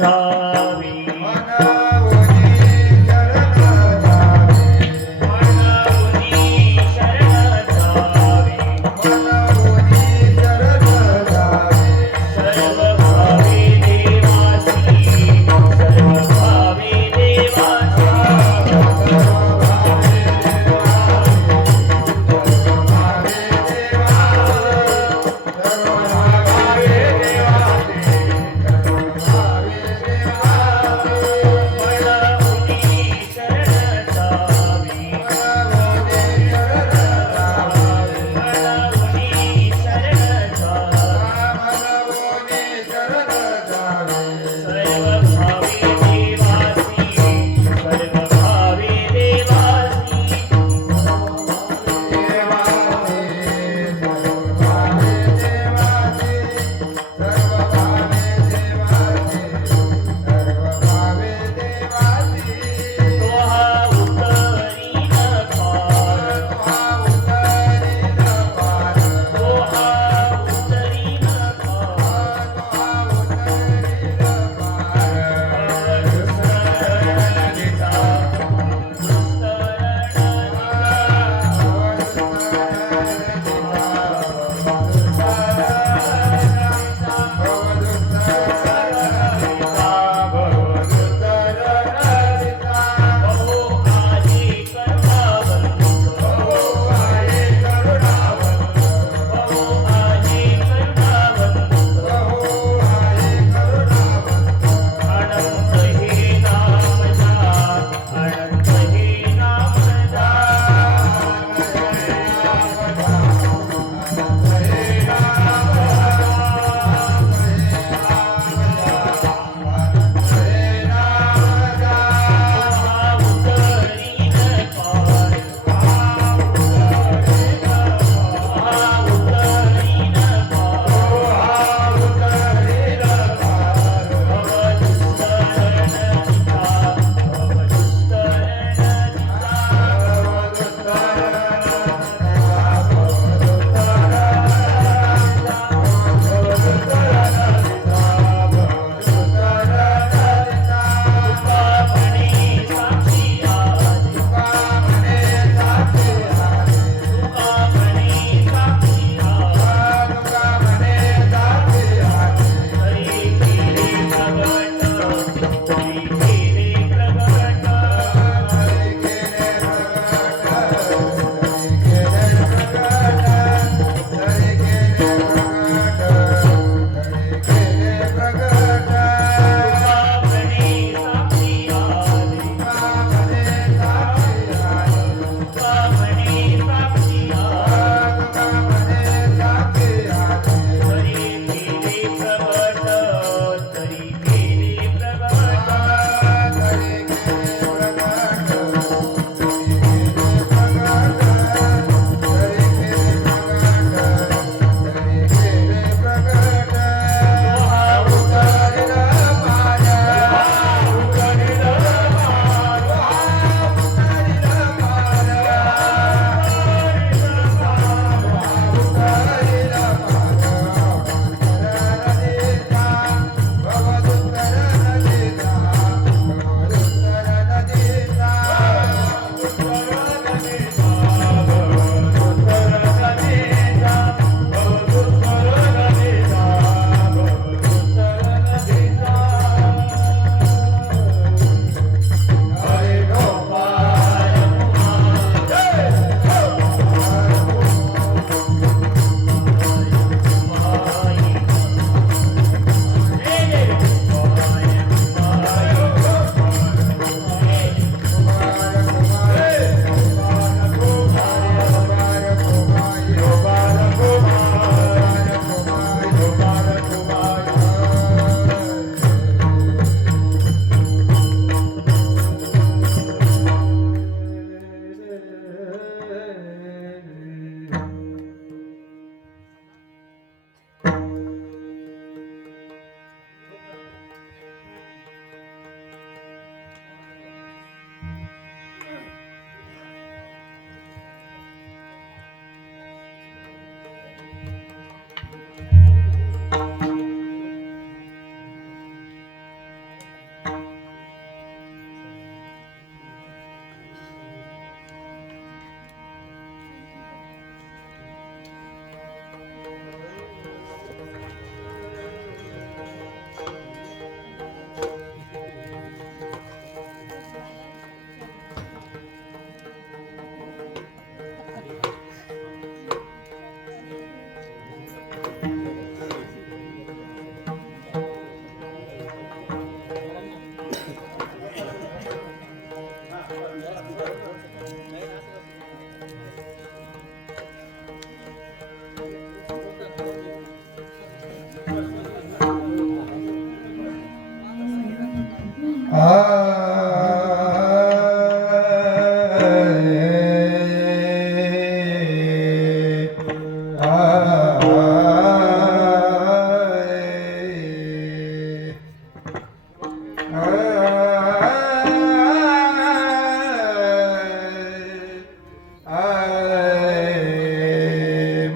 जावे मनावनी शरण जावे मनावनी शरण जावे मनावनी शरण जावे सर्व भावे देवासी सर्व भावे देवासी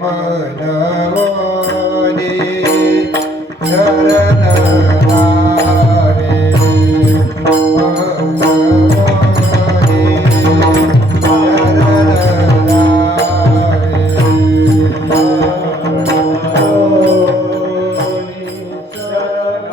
मनवोनी शरण जावे मनवोनी शरण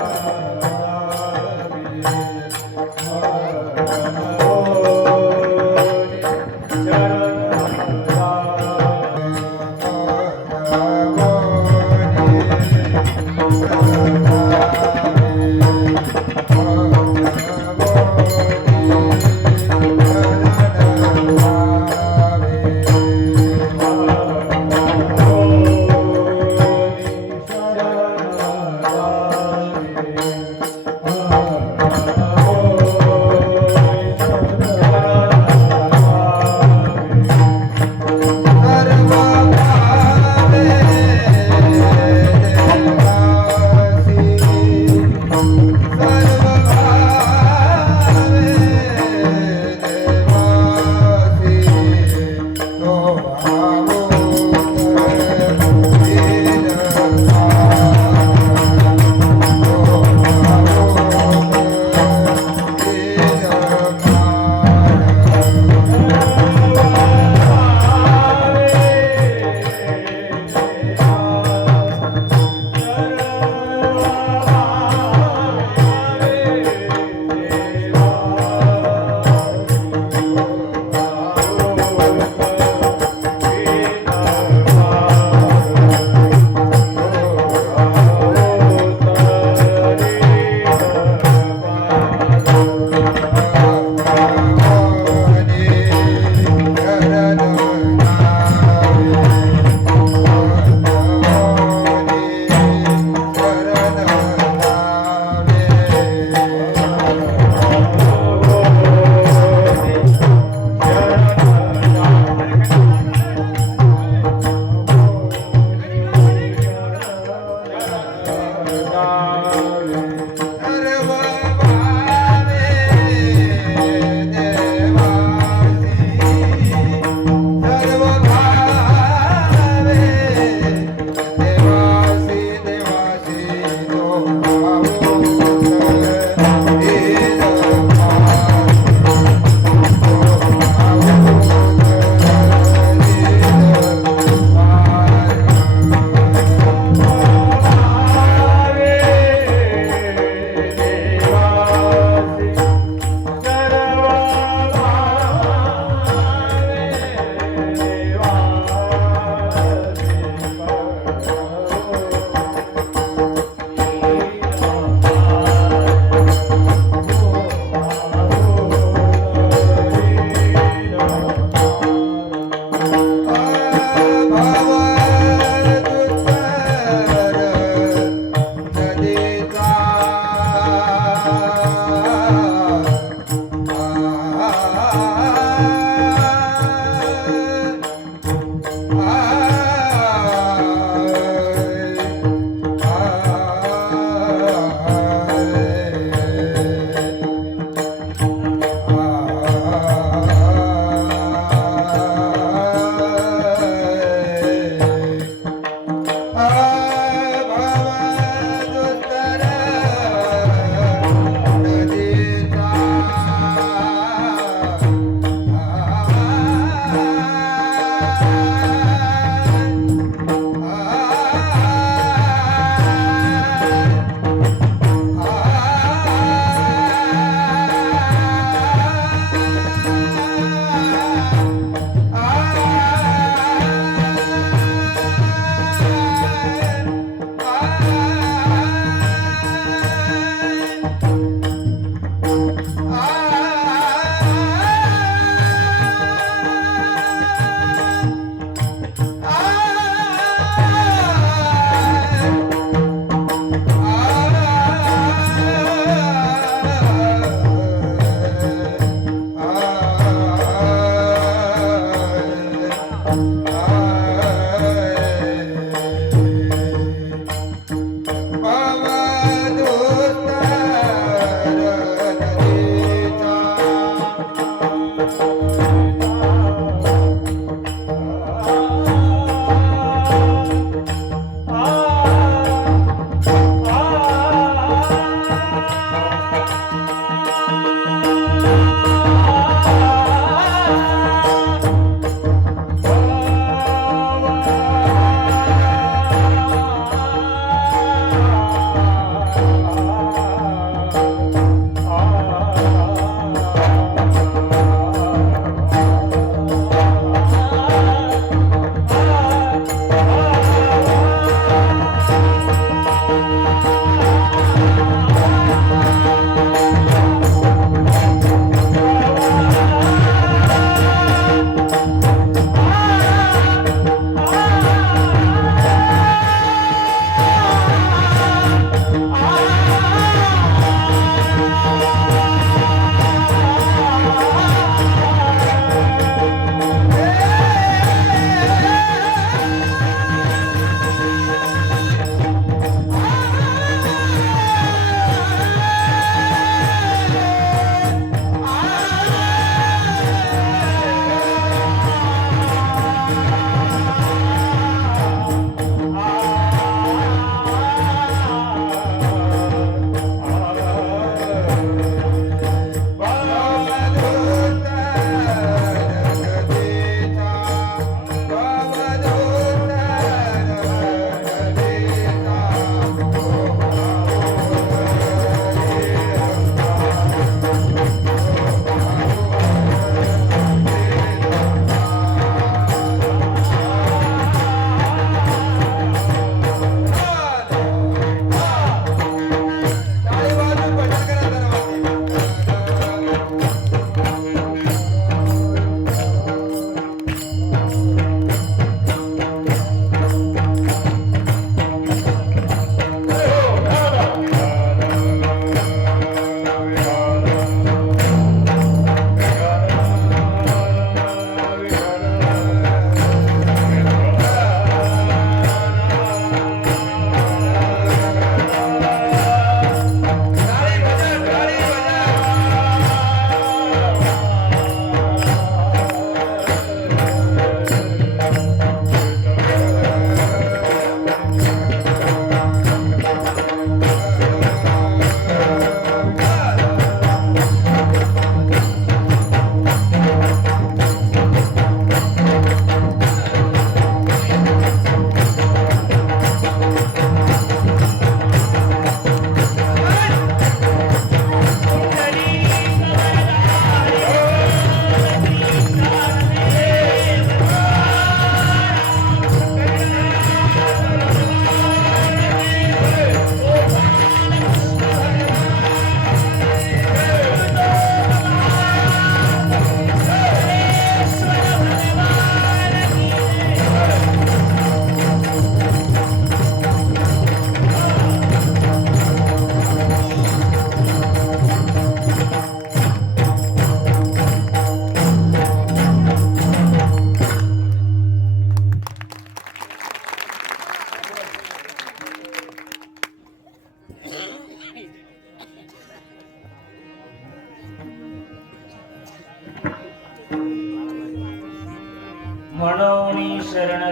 म्हणून शरण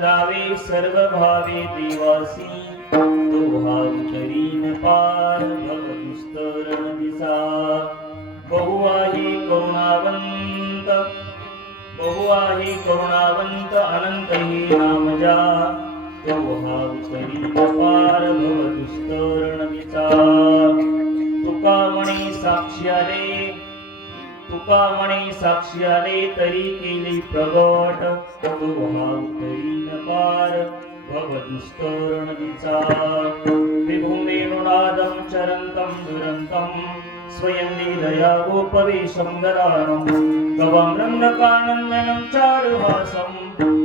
जावे सर्व भावे देवासी तो भाव करीन पार भवदुस्तरण दिसा बहु आहे करुणावंत अनंत हे नामजा तो भाव करीन पार भवदुस्तरण दिसा तुका म्हणे साक्षी आले तरी केली प्रगट तो भाव करीन पार भवदुस्तरण दिसा विभुमेनुनादं चरन्तं दुरन्तं स्वयं लीलया गोपवेशं ददानं गवां रङ्गकानन्दनं चारुहासं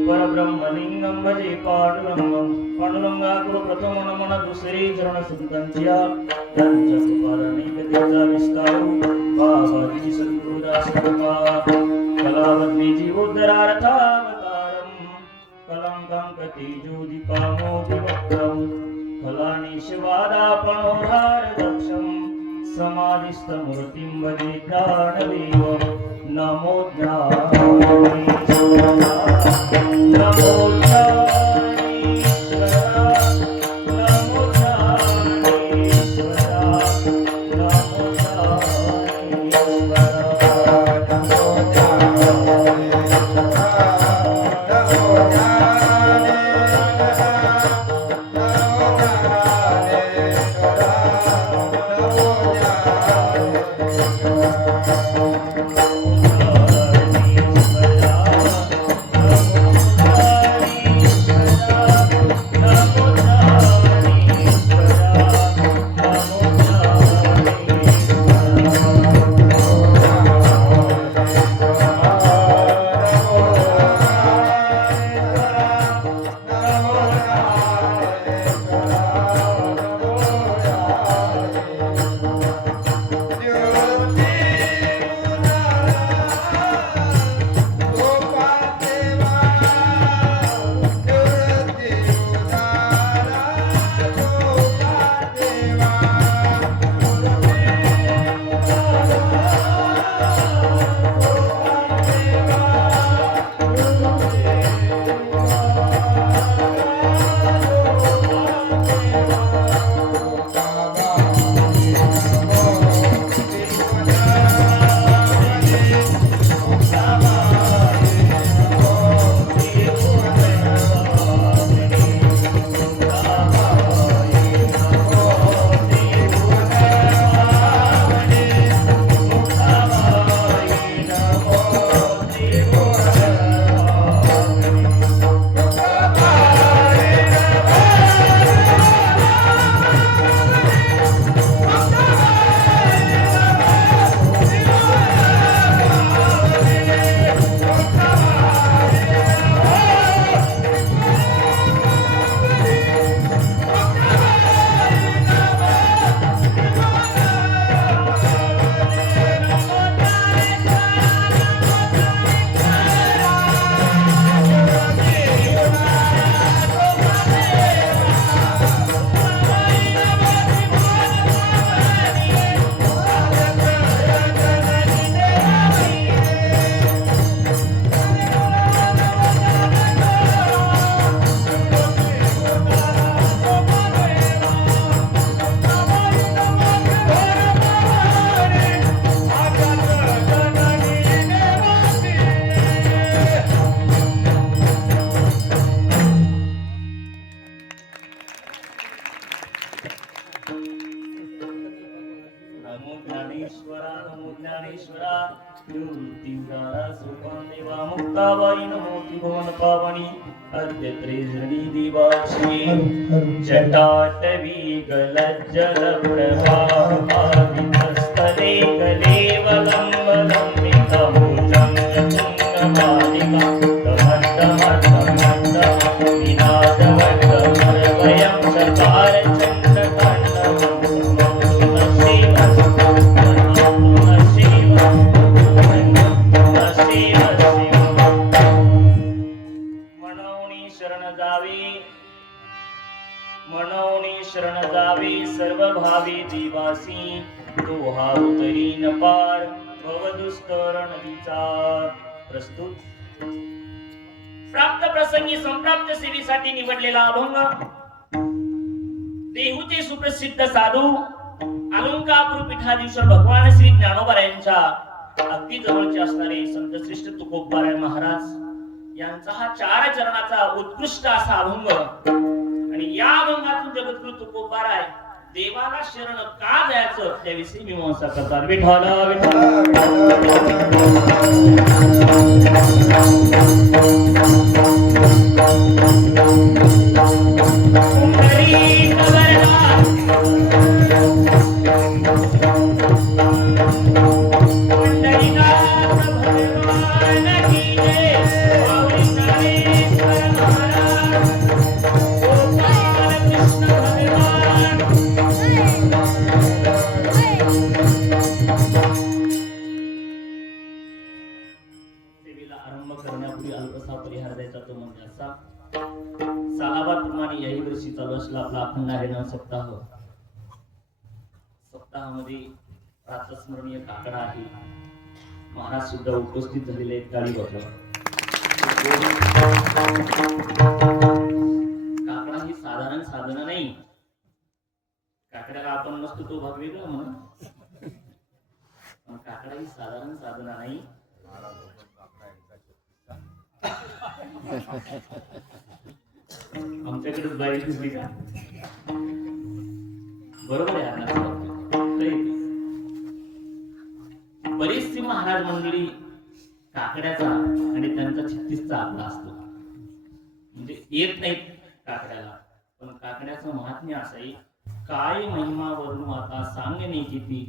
परब्रह्मलिंगं भजे पांडुरंगा प्रथम नमन दुसरे चरण संतांच्या त्यांच्या कृपानेकतेचा विस्तार बाबाजी सद्गुरुदास कृपा कलावती जीवोद्धरार्थावतारं कलंकांकते ज्योतिकामोदिवक्त्रं कलानिशिवादापणोहार दक्षं समाधिस्थमूर्तिं भजे प्राणदेवं नमो ज्ञानेश्वरा नमो ज्ञानेश्वरा नमो ज्ञानेश्वरा नमो ज्ञानेश्वरा ज्ञानेश्वरा निवृत्तिदारा सुखं देवा मुक्ताबाई नमो त्रिभुवन पावनी अद्य त्रिजनी दिवाक्षी जटाटवी गलज्जल प्रभावितस्थले कलेवलम्बलम्बितभुजं जतुङ्गमालिका विनादवट्टमर्वयं चकार मनोनी शरण जावे सर्व भावी दिवासी तो हा उतरीन पार भवदुस्तरण विचार प्रस्तुत. प्राप्त प्रसंगी संप्राप्त सेवेसाठी निवडलेला अभंग देहूचे सुप्रसिद्ध साधू अलंकापूर पीठाधीश्वर भगवान श्री ज्ञानोबा यांच्या अगदी जवळचे असणारे संत श्रेष्ठ तुकोबाराय महाराज यांचा हा 4 चरणाचा उत्कृष्ट असा अभंग. आणि या अभंगातून जगद्गुरु तुकोबाराय देवाला शरण का जायचं त्याविषयी मीमांसा करतात. विठ्ठल सप्ताहामध्ये प्रातस्मरणीय काकडा आहे. महाराज सुद्धा उपस्थित झालेले आहेत. गाडी बघा. काकडा ही साधारण साधन नाही. काकड्याला आपण नसतो तो भाग वेगळा म्हणून, काकडा ही साधारण साधन नाही. आमच्याकडे बाई दिसली का? बरोबर आहे. बरीचशी महाराज मंडळी काकड्याचा आणि त्यांचा 36चा आपला असतो, म्हणजे येत नाहीत काकड्याला. पण काकड्याचं महात्म्य असं आहे, काय महिमा वर्णू आता सांगणे किती,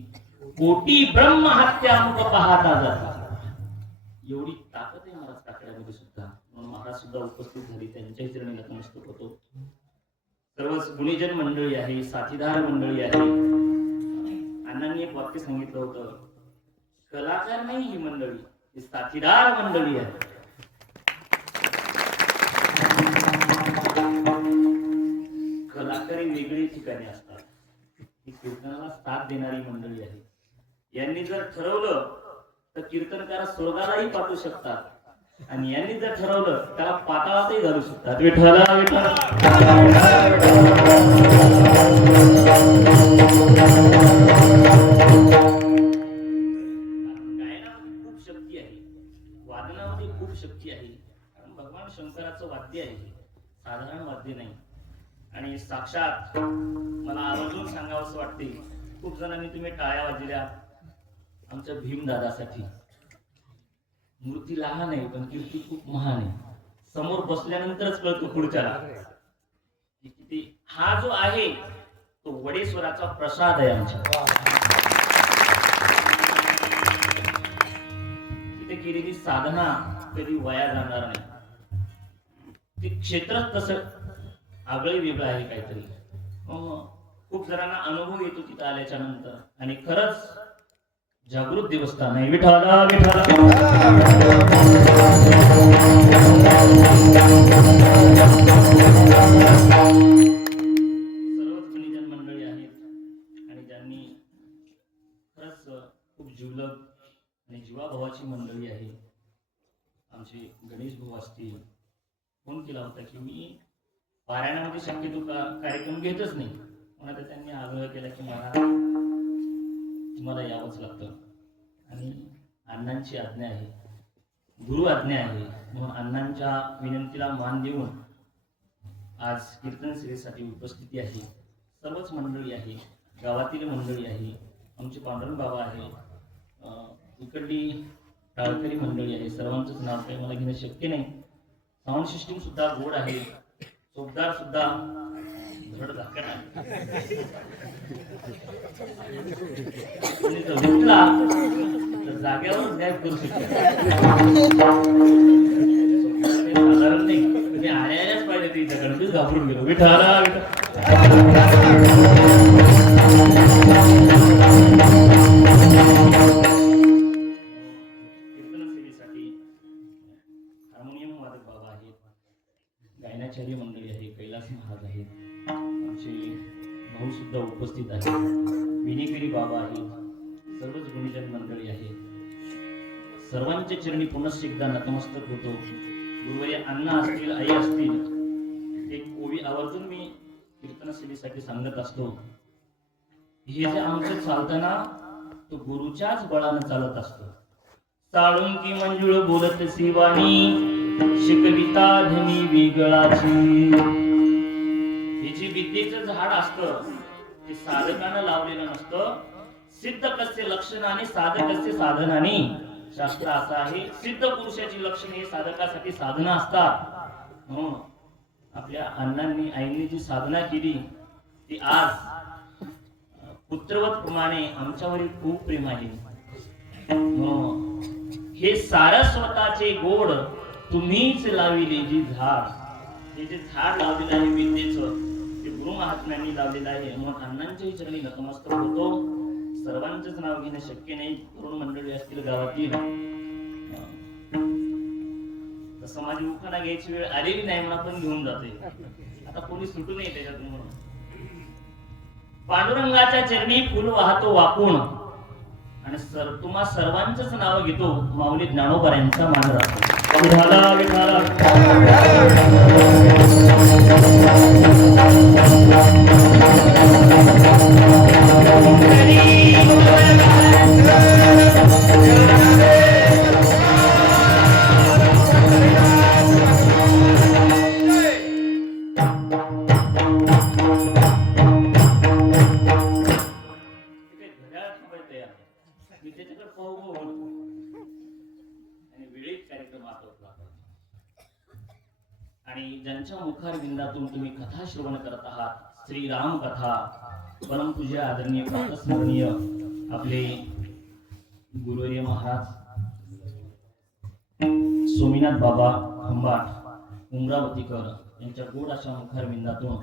कोटी ब्रह्म हत्या मुख पाहता जाते. एवढी ताकद आहे महाराज काकड्यामध्ये सुद्धा. म्हणून महाराज सुद्धा उपस्थित झाली. त्यांच्याही चरणी नतमस्तक होतो. सर्वच गुणीजन मंडळी आहे, साथीदार मंडळी आहे. अण्णांनी एक वाक्य सांगितलं होतं, कलाकार नाही ही मंडळी, ही साथीदार मंडळी आहे. कलाकारी वेगळी ठिकाणी असतात, ही कीर्तनाला साथ देणारी मंडळी आहे. यांनी जर ठरवलं तर कीर्तनकार स्वर्गालाही पाठवू शकतात, आणि यांनी जर ठरवलं त्याला पाताळातही घालू शकतात. विठ्ठला विठ्ठल. गायनामध्ये खूप शक्ती आहे, वादनामध्ये खूप शक्ती आहे. कारण भगवान शंकराचं वाद्य आहे, साधारण वाद्य नाही. आणि साक्षात मला आवर्जून सांगावंसं वाटते, खूप जणांनी तुम्ही टाळ्या वाजल्या आमच्या भीमदादासाठी. मूर्ती लहान आहे पण कीर्ती खूप महान आहे. समोर बसल्यानंतरच कळतो पुढच्याला किती. हा जो आहे तो वडेश्वराचा प्रसाद आहे आमच्या. तिथे केलेली साधना कधी वाया जाणार नाही. ते क्षेत्रच तसं आगळं वेगळं आहे काहीतरी. खूप जणांना अनुभव येतो तिथं आल्याच्या नंतर. आणि खरंच जागृत देवस्थान आहे. विठ्ठला विठ्ठला. सर्वच गुणीजन मंडळी आहेत आणि ज्यांनी खरंच खूप जिवलग आणि जीवाभावाची मंडळी आहे. आमचे गणेश भाऊ असतील, फोन केला होता की मी पारायणामध्ये शक्यतो कार्यक्रम घेतच नाही. म्हणून त्यांनी आग्रह केला की मला यावंच लागतं. आणि अण्णांची आज्ञा आहे, गुरु आज्ञा आहे, म्हणून अण्णांच्या विनंतीला मान देऊन आज कीर्तन सेवेसाठी उपस्थिती आहे. सर्वच मंडळी आहे, गावातील मंडळी आहे, आमचे पांडुरंग बाबा आहे, इकडली टाळकरी मंडळी आहे. सर्वांचंच नाव काही मला घेणं शक्य नाही. साऊंड सिस्टीम सुद्धा गोड आहे, चोपदार सुद्धा धड धाकड आहे. जाग्यावर गॅप करू शकतो साधारण नाही. तुम्ही आल्याच पाहिजे ते इथं घाबरून गेलो. विठाला कीर्तन सेवेसाठी हार्मोनियम वादक बाबा आहेत, गायनाचार्य मंडळी आहे, कैलास महाराज आहेत, आमचे भाऊ सुद्धा उपस्थित आहेत, विनेकरी बाबा आहेत, सर्वच गुणीजन मंडळी आहे. सर्वांच्या चरणी पुनश्च एकदा नतमस्तक होतो. गुरुवर्य अण्णा असतील, आई असतील, एक ओवी आवर्जून मी कीर्तन सेवेसाठी सांगत असतो. हे जे आमचं चालताना तो गुरुच्याच बळानं चालत असतो. साळुंकी मंजुळ बोलत शिवानी, शिकविता धनी वेगळाची. हे जे विद्येचं झाड असतं ते साधकानं लावलेलं नसतं. सिद्ध कस्य लक्षणाने साधकस्य साधनाने. शास्त्र असं आहे, सिद्ध पुरुषाची लक्षणे हे साधकासाठी साधना असतात. म्हणून आपल्या अण्णांनी आईंनी जी साधना केली ती आज पुत्रवत प्रमाणे आमच्यावर खूप प्रेम आहे. हे सारस्वताचे गोड तुम्हीच लाविले जी झाड. हे जे झाड लावलेलं आहे विद्येचं ते गुरु महात्म्यांनी लावलेलं आहे. म्हणून अण्णांच्याही चरणी नतमस्तक होतो. सर्वांचंच नाव घेणं शक्य नाही, तरुण मंडळी असतील गावातील. तसं माझी उखाणा घ्यायची वेळ आलेली नाही म्हणून आपण घेऊन जातोय. आता कोणी सुटू नये त्याच्यातून म्हणून. पांडुरंगाच्या चरणी फुल वाहतो वाकून आणि तुम्हा सर्वांचंच नाव घेतो. माऊली ज्ञानोबा यांचा मान राहतो. विठाला विठाला आणि ज्यांच्या मुखार विंदातून तुम्ही कथा श्रवण करत आहात, श्रीराम कथा, परमपूज्य आदरणीय प्रातस्मरणीय आपले गुरुवर्य महाराज सोमीनाथ बाबा खंबाट उमरावतीकर यांच्या गोड अशा मुखार विंदातून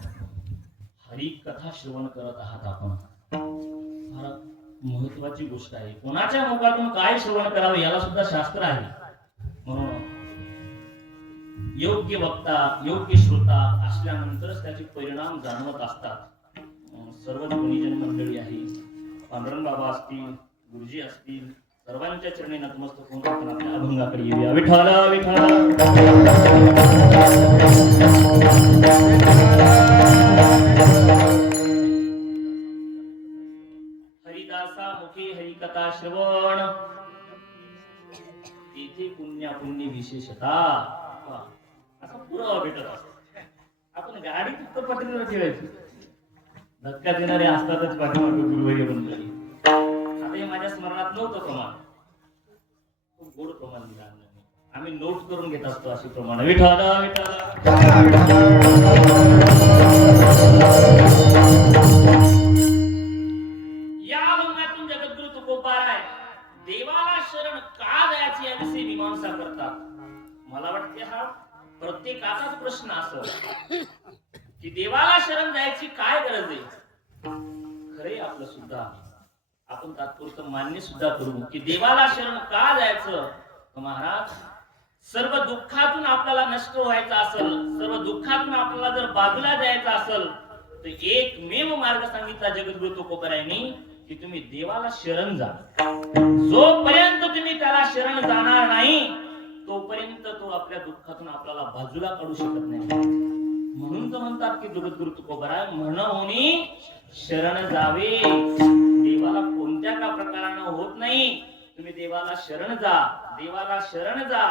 हरी कथा श्रवण करत आहात आपण. फार महत्वाची गोष्ट आहे. कोणाच्या मुखातून काय श्रवण करावे याला सुद्धा शास्त्र आहे. म्हणून योग्य वक्ता योग्य श्रोता असल्यानंतरच त्याचे परिणाम जाणवत असतात. सर्व गुणीजन मंडळी आहे, पांडुरंग बाबा असतील, गुरुजी असतील, सर्वांच्या चरणी नतमस्तक होऊन आपण आपल्या अभंगाकडे येऊया. विठाला विठाला हरिदासा मुखे हरिकथा श्रवण, तेथे पुण्य विशेषता. असा पुरावा भेटत असतो. आपण गाडी फक्त पटरीवर ठेवायची, धक्का देणारे असतातच पाठीमागे गुरुवर्य मंडळी. आता हे माझ्या स्मरणात नव्हतं प्रमाण, खूप गोड प्रमाण दिलं आम्ही नोट करून घेत असतो अशी प्रमाण. विठाला विठाला या अभंगातून जगद्गुरु तुकोबाराय देवाला शरण का जायची याविषयी मीमांसा करतात. मला वाटते हा प्रत्येकाचाच प्रश्न असतो की देवाला शरण जायची काय गरज आहे. खरे आपलं सुद्धा आपण तात्पुरतं मान्य सुद्धा करू की देवाला शरण का जायचं. महाराज, सर्व दुःखातून आपल्याला नष्ट व्हायचं असेल, सर्व दुःखातून आपल्याला जर बाजूला जायचं असेल तर एकमेव मार्ग सांगितला जगद्गुरु तुकोबारायांनी की तुम्ही देवाला शरण जा. जोपर्यंत तुम्ही त्याला शरण जाणार नाही तोपर्यंत तो आपल्या दुःखातून आपल्याला बाजूला काढू शकत नाही. म्हणून तर म्हणतात की जगद्गुरु तुकोबाराय म्हणून शरण जावे. देवाला कोणत्या का प्रकारानं होत नाही. तुम्ही देवाला शरण जा, देवाला शरण जा.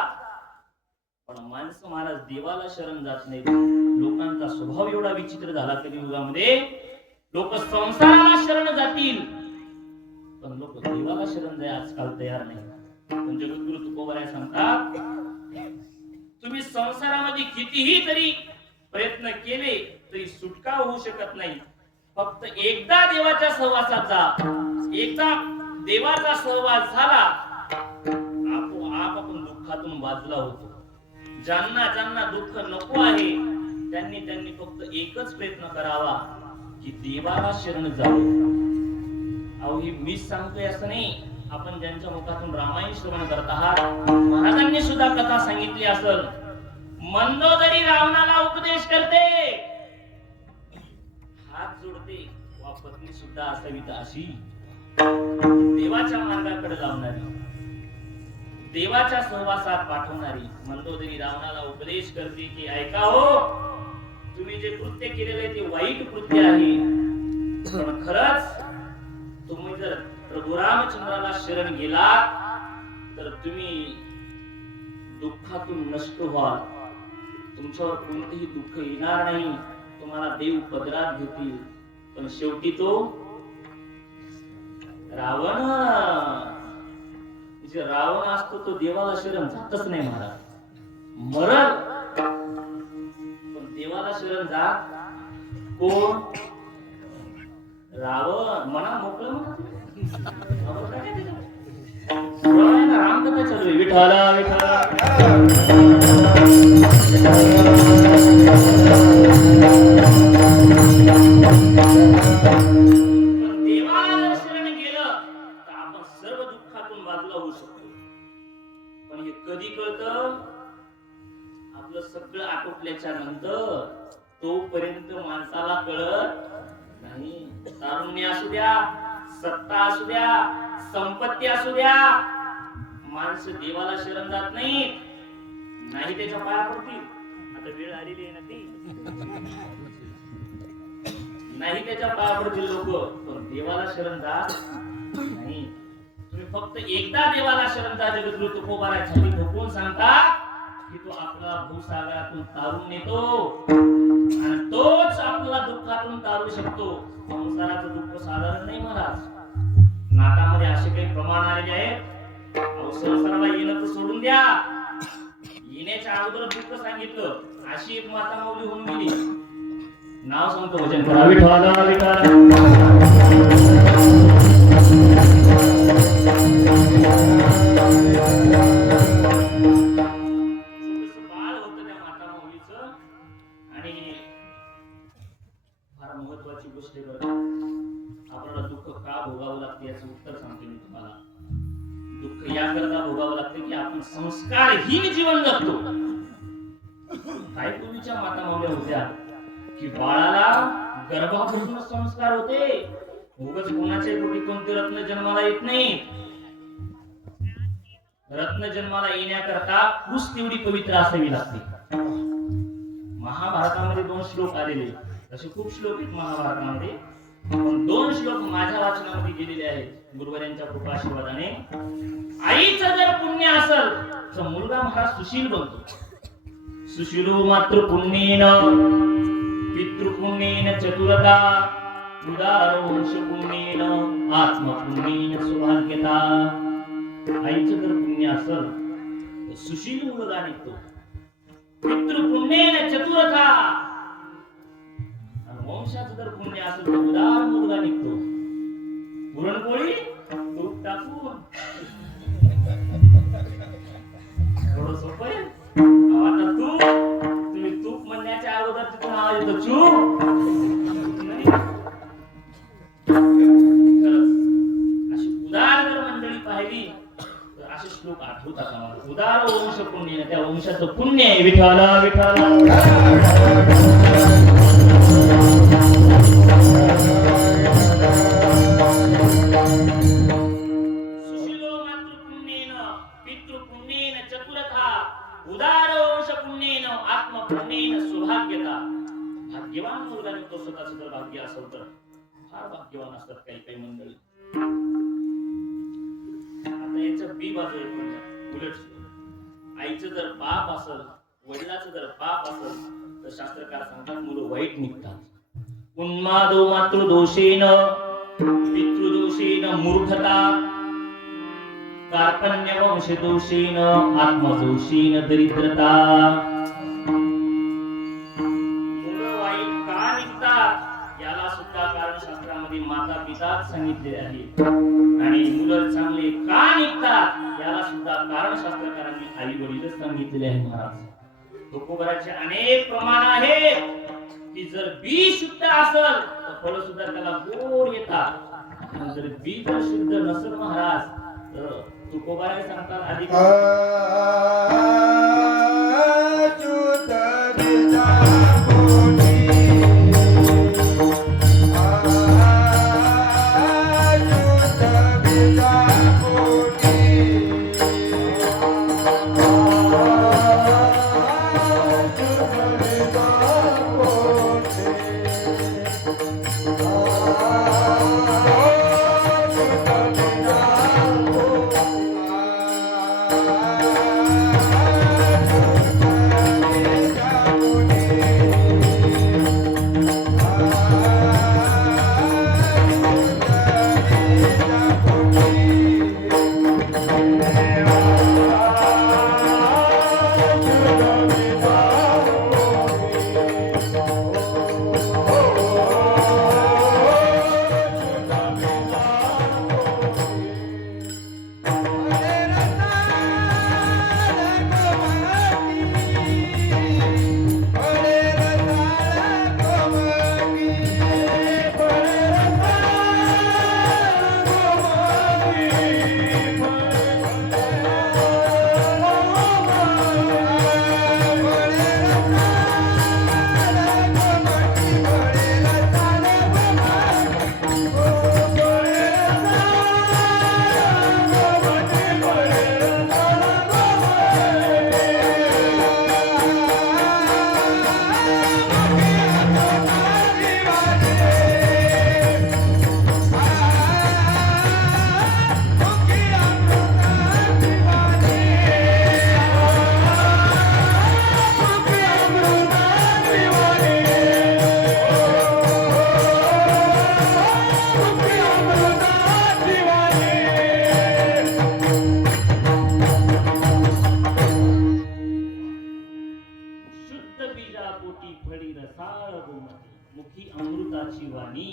पण माणसं महाराज देवाला शरण जात नाही. लोकांचा स्वभाव एवढा विचित्र झाला कलियुगामध्ये, लोक संसाराला शरण जातील पण लोक देवाला शरण जाय आजकाल तयार नाही. पण जगद्गुरु तुकोबाराय सांगतात तुम्ही संसारामध्ये कितीही तरी प्रयत्न केले तरी सुटका होऊ शकत नाही. फक्त एकदा देवाच्या सहवासात जा. एकदा देवाचा सहवास झाला आपोआप आपण दुःखातून बाजूला होतो. ज्यांना ज्यांना दुःख नको आहे त्यांनी फक्त एकच प्रयत्न करावा की देवाला शरण जावं. अहो ही मीच सांगतोय असं नाही. आपण ज्यांच्या मुखातून रामायण श्रवण करत आहात महाराजांनी सुद्धा कथा सांगितली असेल. मंदोदरी रावणाला उपदेश करते, हात जोडते, वा पत्नी सुद्धा असावी अशी देवाच्या मार्गाकडे लावणारी. देवाच्या सहवासात पाठवणारी मंदोदरी रावणाला उपदेश करते की ऐका हो, तुम्ही जे कृत्य केलेले ते वाईट कृत्य आहे, पण खरंच तुम्ही जर प्रभू रामचंद्राला शरण गेलात तर तुम्ही दुःखातून नष्ट व्हाल, तुमच्यावर कोणतेही दुःख येणार नाही, तुम्हाला देव पदरात घेतील. पण शेवटी तो रावण जे रावण असतो तो देवाला शरण जातच नाही महाराज, मरल पण देवाला शरण जात कोण? रावण. मना मोकळं म्हणा रामकथा चालू आहे. विठाला विठाला कधी कळतं? आपलं सगळं आटोपल्याच्या नंतर. तोपर्यंत माणसाला कळत नाही. तारुण्य असू द्या, सत्ता असू द्या, संपत्ती असू द्या, माणसं देवाला शरण जात नाही, नाही त्याच्या पाया पडतील. आता वेळ आलेली आहे ना ती, नाही त्याच्या पाया पडतील लोक, पण देवाला शरण जात नाही. तुम्ही फक्त एकदा देवाला शरण जा. जगद्गुरु तुकोबारा छाती ठोकून सांगता की तो आपला भूसागरातून तारून नेतो आणि तोच आपल्याला दुःखातून तारू शकतो. संसाराचं दुःख साधारण नाही महाराज. नाटामध्ये असे काही प्रमाण आलेले आहेत. संसाराला येणं तर सोडून द्या, येण्याच्या अगोदर दुःख सांगितलं. अशी एक माता माऊली होऊन गेली. नाव सांगतो वचन करा. विठ्ठला विठ्ठला आपल्याला दुःख का भोगावं लागते याचं उत्तर सांगते मी तुम्हाला. दुःख याकरता भोगावं लागते की आपण संस्कारहीन जीवन जगतो. काही पूर्वीच्या माता मावल्या होत्या की बाळाला गर्भापासून संस्कार होते. उगाच कोणाच्या पोटी कोणते रत्न जन्माला येत नाही. रत्न जन्माला येण्याकरता कुस तेवढी पवित्र असावी लागते. महाभारतामध्ये 2 श्लोक आलेले, असे खूप श्लोक आहेत महाभारतामध्ये, पण 2 श्लोक माझ्या वाचनामध्ये गेलेले आहेत गुरुवाऱ्यांच्या कृपाशीर्वादाने. आईचं जर पुण्य असेल तर मुलगा महाराज सुशील बनतो. सुशीलो मातृ पुण्येन पितृपुण्येन चतुरता उदार वंश पुण्येन आत्मपुण्येन सौभाग्यता. आईचं जर पुण्य असेल तर सुशील मुलगा निघतो. पितृपुण्येन चतुरता, वंशाचं जर पुण्य असेल तर उदार मुलगा निघतो. पुरणपोळी तूप टाकून थोडं सोपं आहे. आता तुम्ही तूप म्हणण्याच्या अगोदर तिथून आवाज येतो चूप. अशी उदार जर मंडळी पाहिली तर असे श्लोक आठवतात आम्हाला. उदार वंश पुण्य, त्या वंशाचं पुण्य आहे. विठ्ठला विठ्ठला भाग्यवान मुलगा निघतो. स्वतःच जर भाग्य असेल तर फार भाग्यवान असतात काही काही मंडळी. आता याचं बी बाजू आहे. म्हणजे उलट आईचं जर पाप असेल, वडिलाचं जर पाप असेल तर शास्त्रकार सांगतात मुलं वाईट निघतात. उन्मादो मातृदोषेन पितृदोषेन मूर्खता कार्पण्य वंशदोषेन आत्मदोषेन दरिद्रता. याला सुद्धा कारण शास्त्रामध्ये माता पिताच सांगितले आहे. आणि मुलं चांगले का निघतात याला सुद्धा कारण शास्त्रकारांनी आई वडीलच सांगितलेले आहे महाराज. तुकोबाराचे अनेक प्रमाण आहेत की जर बी शुद्ध असेल तर फळ सुद्धा त्याला गोड येतात. जर बी जर शुद्ध नसेल महाराज तर तुकोबारा सांगतात आधी मुखी अमृताची वाणी,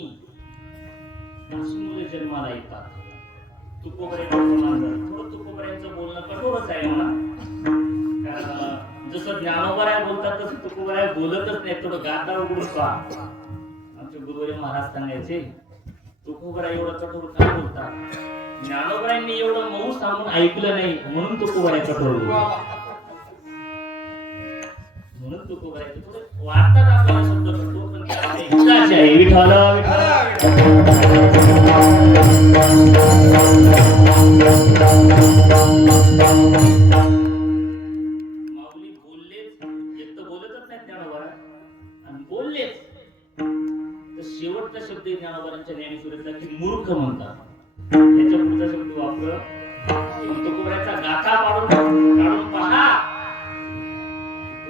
अशी मुले जन्माला येतात. थोडं तुकोबरायांचं बोलणं कठोरच आहे म्हणा. कारण जसं ज्ञानोबराय बोलतात तसं तुकोबराय बोलतच नाही. थोडं गाता उघडून पहा. आमचे गुरुवारी महाराज सांगायचे, तुकोबराय एवढं कठोर का बोलतात? ज्ञानोबरायांनी एवढं मऊ सांगून ऐकलं नाही म्हणून तुकोबराय कठोर बोलतात. म्हणून तुकोबराय थोडं वाटतात आपल्याला शब्द कठोर, पण ते आपल्या हिताचे आहे. विठ्ठल माऊली बोललेच, एक तर बोलतच नाही ज्ञानोबा आणि बोललेच तर शेवटचा शब्द ज्ञानोबांच्या ज्ञानेश्वरीचा की मूर्ख म्हणतात. याच्या पुढचा शब्द वापर तुकोबरायचा गाथा काढून पहा.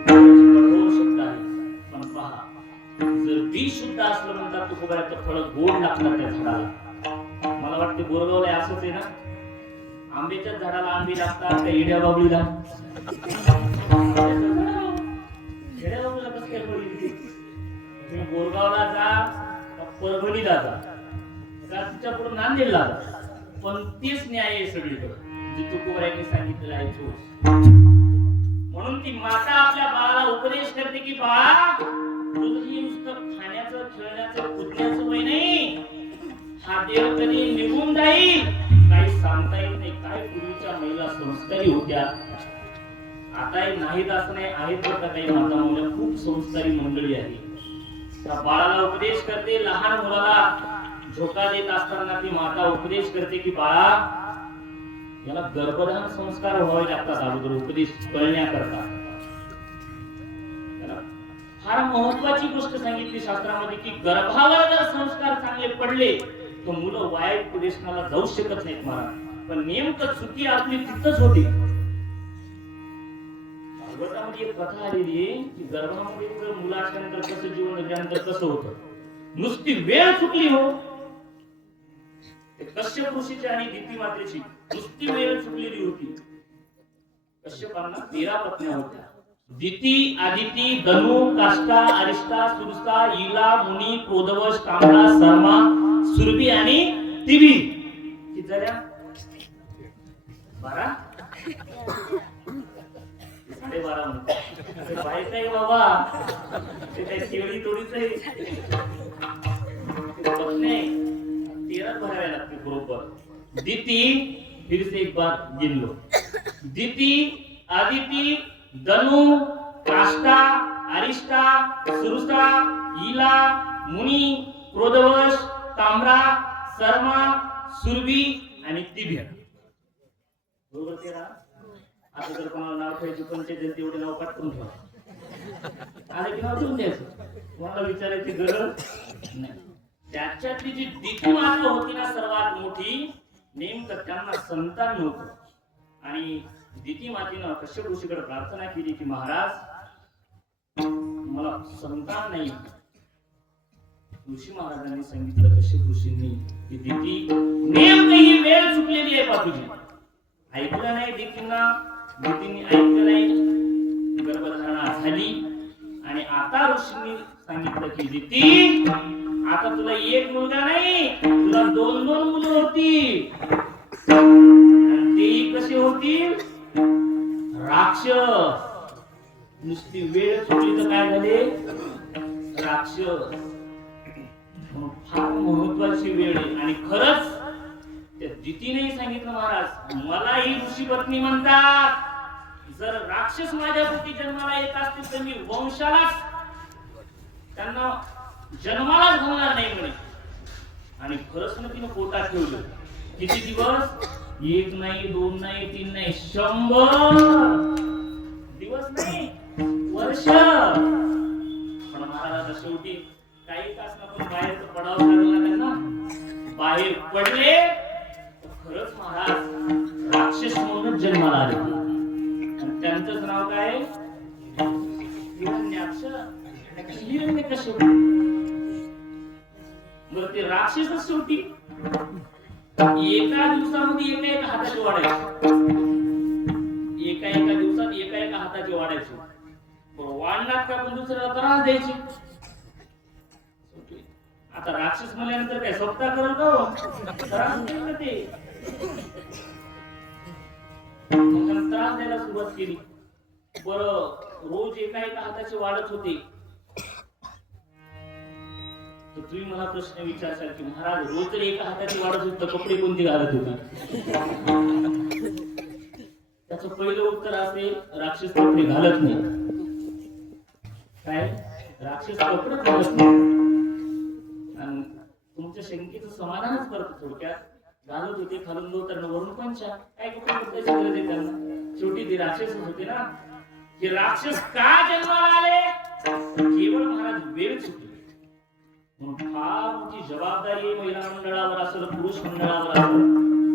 कठोर शब्द आहे, पण पहा जर बी शुद्ध असलं म्हणतात तुकोबरायचं फळ गोड लागतात त्या झाडाला. मला वाटते बोरगावला असंच आहे ना, आंब्याच्या झाडाला आंबे लागतात त्या इड्या बाबळीला. इड्या बाबळीला कसं काय फळ येते? तुम्ही बोरगावला जा का परभणीला जा का तिच्या पुढे नांदेडला जा, पण तेच न्याय आहे सगळीकडे जे तुकोबरायांनी सांगितलेलं आहे तो. म्हणून ती माता आपल्या बाळाला उपदेश करते की बाळा, तुझं हे नुसतं खाण्याचं खेळण्याचं कुदण्याचं वय नाही. हा देव कधी निघून जाईल काही सांगता येत नाही. काय पूर्वीच्या महिला संस्कारी होत्या, आता नाहीत असं नाही, आहेत बरं काही माता मुलं खूप संस्कारी मंडळी आहे. त्या बाळाला उपदेश करते. लहान मुलाला झोका देत असताना ती माता उपदेश करते की बाळा, याला गर्भधान संस्कार व्हावे लागतात अगोदर उपदेश कळण्याकरता. फार महत्वाची गोष्ट सांगितली शास्त्रामध्ये की गर्भावर जर संस्कार चांगले पडले तर मुलं वाईट प्रदेशाला जाऊ शकत नाहीत महाराज. पण नेमकं चुकी आपली तिथंच होती. भागवतामध्ये एक कथा आलेली आहे की गर्भामध्ये जर मुलं असल्यानंतर कसं जीवन झाल्यानंतर कसं होतं. नुसती वेळ चुकली हो, कश्यप ऋषीची आणि दिती मातेची नुसती वेळ चुकलेली होती. कश्यपांना 13 पत्न्या होत्या. दिती, आदिती, धनु, काष्टा, अरिष्टा, सुरसा, इला, मुनी, प्रोदवश, कामळा, सरमा, सुरभी आणि तिबी. किती झाल्या? 12? 12.5 म्हणते. बाई काय बाबा, ते काय केवढी थोडीच आहे. पत्नी 13 भराव्या लागते बरोबर. दिती, फिर से एक बार गिन लो. दिती, आदिती, धनु, काष्टा, अरिष्टा, सुरसा, इला, मुनी, प्रोदवश, ताम्रा, सरमा, सुरभी आणि तिबिया. बरोबर 13. आता जर कोणाला नाव ठेवायची पंचायत तेवढे नाव पाठवून ठेवा. आले की नाव ठेवून द्यायचं, कोणाला विचारायची गरज नाही. त्याच्यातली जी दिती माता होती ना सर्वात मोठी, नेमकं त्यांना संतान नव्हतं. आणि दिती मातेनं कश्यप ऋषीकडे प्रार्थना केली की महाराज मला संतान नाही. ऋषी महाराजांनी सांगितलं कश्यप ऋषींनी की दिती नेमकं ही वेळ चुकलेली आहे पा तुझी. ऐकलं नाही दितींनी ऐकलं नाही, गर्भधारणा झाली. आणि आता ऋषींनी सांगितलं की दिती आता तुला एक मुलगा नाही, तुला 2 मुलं होती. आणि तेही कशी होतील? राक्षस. नुसती वेळ चुकली तर काय झाले? राक्षस. फार महत्वाची वेळ आहे. आणि खरंच त्या दितीनेही सांगितलं महाराज मला ही ऋषी पत्नी म्हणतात. जर राक्षस माझ्या पोटी जन्माला येत असतील तर मी वंशालाच त्यांना जन्मालाच घालणार नाही म्हणे. आणि खरंच ना तिने पोटात ठेवलं. किती दिवस? 1 नाही, 2 नाही, 3 नाही, 100 दिवस नाही, वर्ष. पण महाराज शेवटी काही तास पण बाहेर पडावं लागलं त्यांना. बाहेर पडले खरंच महाराज राक्षस म्हणूनच जन्माला आले. आणि त्यांचंच नाव काय? हिरण्याक्ष, हिरण्यकश्यप. बरं ते राक्षसच शेवटी एका दिवसामध्ये एका हाताची वाढायची. एका दिवसात एका हाताची वाढायची. वाढणार का पण दुसऱ्याला त्रास द्यायची. आता राक्षस म्हणल्यानंतर काय स्वतः करल का हो? त्रास देईल का ते? मग त्यानं त्रास द्यायला सुरुवात केली. बरं, रोज एका हाताची वाढत होते. तर तुम्ही मला प्रश्न विचारसाल की महाराज रोज जर एका हाताची वाढत होती तर कपडे कोणती घालत होते? त्याचं पहिलं उत्तर असेल राक्षस कपडे घालत नाही. काय? राक्षस कपडे घालत नाही. आणि तुमच्या शंकेचं समाधानच करतो. थोडक्यात घालत होते खालून दोतर वरून पंचा, काय कपडे बदलायची गरज आहे त्यांना? शेवटी ते राक्षसच होते ना. हे राक्षस का जन्माला आले? केवळ महाराज वेळ चुकली. फार मोठी जबाबदारी आहे महिला मंडळावर असेल, पुरुष मंडळावर असेल.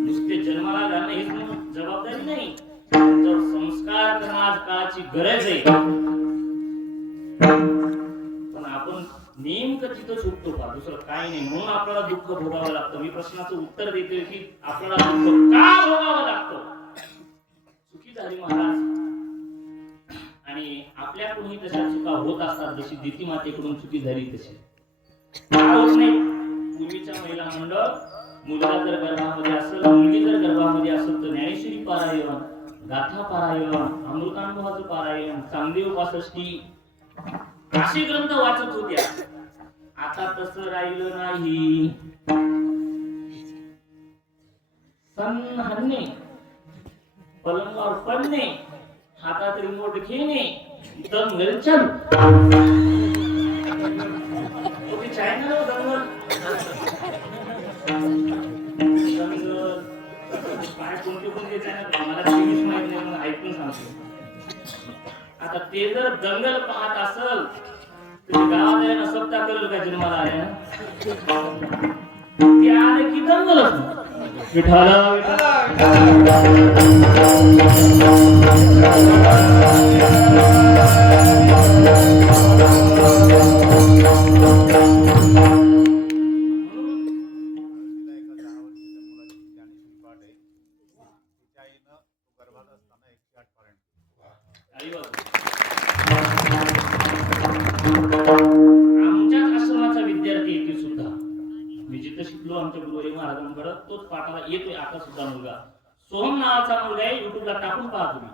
नुसते जन्माला घालणं हेच जबाबदारी नाही, तर संस्कार करणं आज काळाची गरज आहे. पण आपण नेमकं तिथं चुकतो का? दुसरं काही नाही. म्हणून आपल्याला दुःख भोगावं लागतं. मी प्रश्नाचं उत्तर देते की आपल्याला दुःख का भोगावं लागतं? चुकी झाली महाराज. आणि आपल्याकडूनही तशा चुका होत असतात, जशी दिती मातेकडून चुकी झाली तशी. होत नाही. पूर्वीच्या महिला मंडळ, मुलगा जर गर्भामध्ये असेल, मुलगी जर गर्भामध्ये असेल तर ज्ञानेश्वरी पारायण, गाथा पारायण, अमृतानुभवाचं पारायण, चांगदेव पासष्टी असे ग्रंथ वाचत होत्या. आता तसं राहिलं नाही. सण हरणे, पलंगावर पडणे, हातात रिमोट घेणे, दंगल चालू. चायनाला दंगल, काय कोणते चॅनल मला इंग्लिश माहित नाही, मला ऐकून सांगतो. आता ते जर दंगल पाहत असल तर गावात आहे ना सप्ताह करेल का जन्माला आहे ना? ते आले की दंगलच. विठाला आमच्याच आश्रमाचा विद्यार्थी येते सुद्धा. मी जिथं शिकलो आमच्या गुरुवारी महाराजांकडे, तोच पाठाला येतोय आता सुद्धा. मुलगा सोहम नावाचा मुलगा आहे, युट्यूबला टाकून पहा तुम्ही.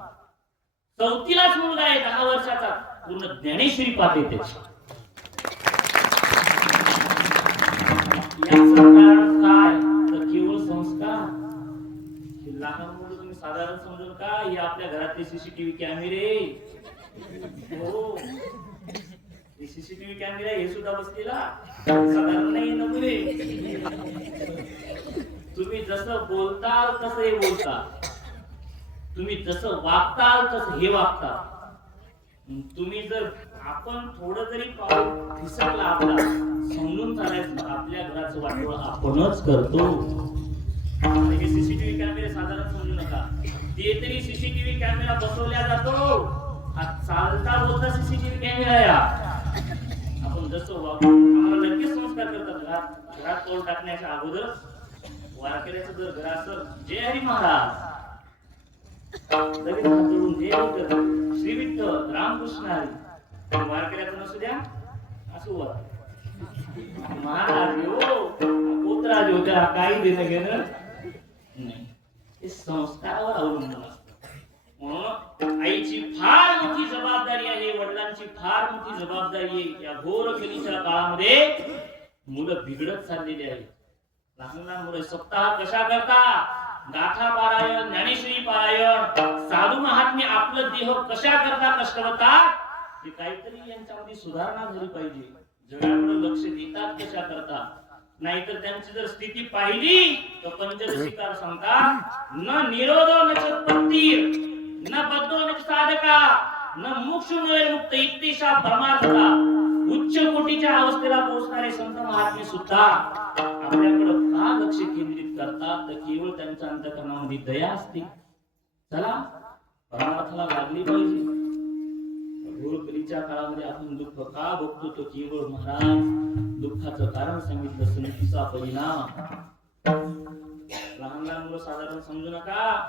4थीलाच मुलगा आहे, 10 वर्षाचा, पूर्ण ज्ञानेश्वरी पाठ येते. याचं कारण काय? तर केवळ संस्कार. लहान मुलं तुम्ही साधारण समजून का? हे आपल्या घरातले सीसीटीव्ही कॅमेरे. हो, सीसीटीव्ही कॅमेरा हे सुद्धा बसलेला साधारण नाही नमुने. तुम्ही जसं बोलताल तसं हे बोलता, तुम्ही जसं वागताल तसं हे वागता. तुम्ही जर आपण थोडं जरी पाऊल फिसकला आपला, समजून चालायचं आपल्या घराचं वाटोळं आपणच करतो. हे सीसीटीव्ही कॅमेरे साधारण समजू नका. ते तरी सीसीटीव्ही कॅमेरा बसवल्या जातो, हा चालता बोलता सीसीटीव्ही कॅमेरा या. आपण जसं वागतो आम्हाला लगेच संस्कार करतात. घरात पाऊल टाकण्याच्या अगोदर वारकऱ्याचं जर घर असेल, जय हरी महाराज, लगेच हात जोडून जय विठ्ठल, श्री विठ्ठल, रामकृष्ण हरी. वारकऱ्याचं नसू द्या असं वर महाराज हो पुत्राज होत्या, काही देणं घेणं नाही. हे संस्कारावर अवलंबून असतं. म्हणून आईची फार मोठी जबाबदारी आहे, वडिलांची फार मोठी जबाबदारी आहे. या घोर कलीच्या काळामध्ये मुलं बिघडत चाललेली आहेत. लहान लहान मुलं सप्ताह कशा करता, गाथा पारायण, ज्ञानेश्वरी पारायण, साधू महात्म्य आपलं देह कशा करता कष्टवतात, हे काहीतरी यांच्यामध्ये सुधारणा झाली पाहिजे. जगाकडे लक्ष देतात कशा करता. नाहीतर त्यांची जर स्थिती पाहिली तर पंचदशिकार सांगतात, न निरोधो न चोत्पत्ती, न बद्धो न साधका, न मोक्ष मुक्त इत्तेशा परमार्था. उच्च कोटीच्या अवस्थेला पोहोचणारे संत महात्मे सुद्धा आपल्याकडे का लक्ष केंद्रित करतात, तर केवळ त्यांच्या अंतःकरणामध्ये दया असते. चला परमार्थाला लागली पाहिजे. घोरकलीच्या काळामध्ये आपण दुःख का भोगतो, तो केवळ महाराज दुःखाचं कारण सांगितलं, संगतीचा परिणाम. लहान लहान मुलं साधारण समजू नका.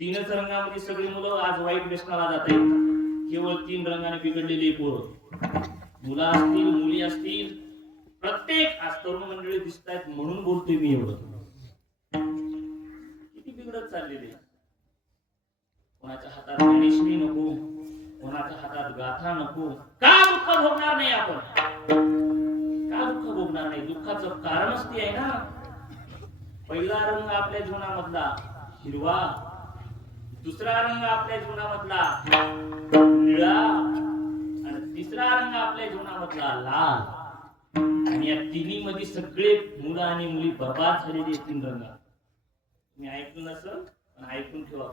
3च रंगामध्ये सगळी मुलं आज वाईट व्यसनाला जात आहेत. केवळ 3 रंगाने बिघडलेली पोरं, मुलं असतील मुली असतील, प्रत्येक आज तरुण मंडळी दिसत आहेत म्हणून बोलतोय मी एवढं. किती बिघडत चाललेली आहे. कोणाच्या हातात गणेशनी नको, कोणाच्या हातात गाथा नको. का दुःख भोगणार नाही आपण? का दुःख भोगणार नाही? दुःखाचं कारणच ते आहे ना. पहिला रंग आपल्या जीवनामधला हिरवा, दुसरा रंग आपल्या जीवनामधला निळा आणि तिसरा रंग आपल्या जीवनामधला लाल. आणि या तिन्ही मध्ये सगळे मुलं आणि मुली बर्बाद झालेली आहेत. 3 रंग मी ऐकलं नसल पण ऐकून ठेवा.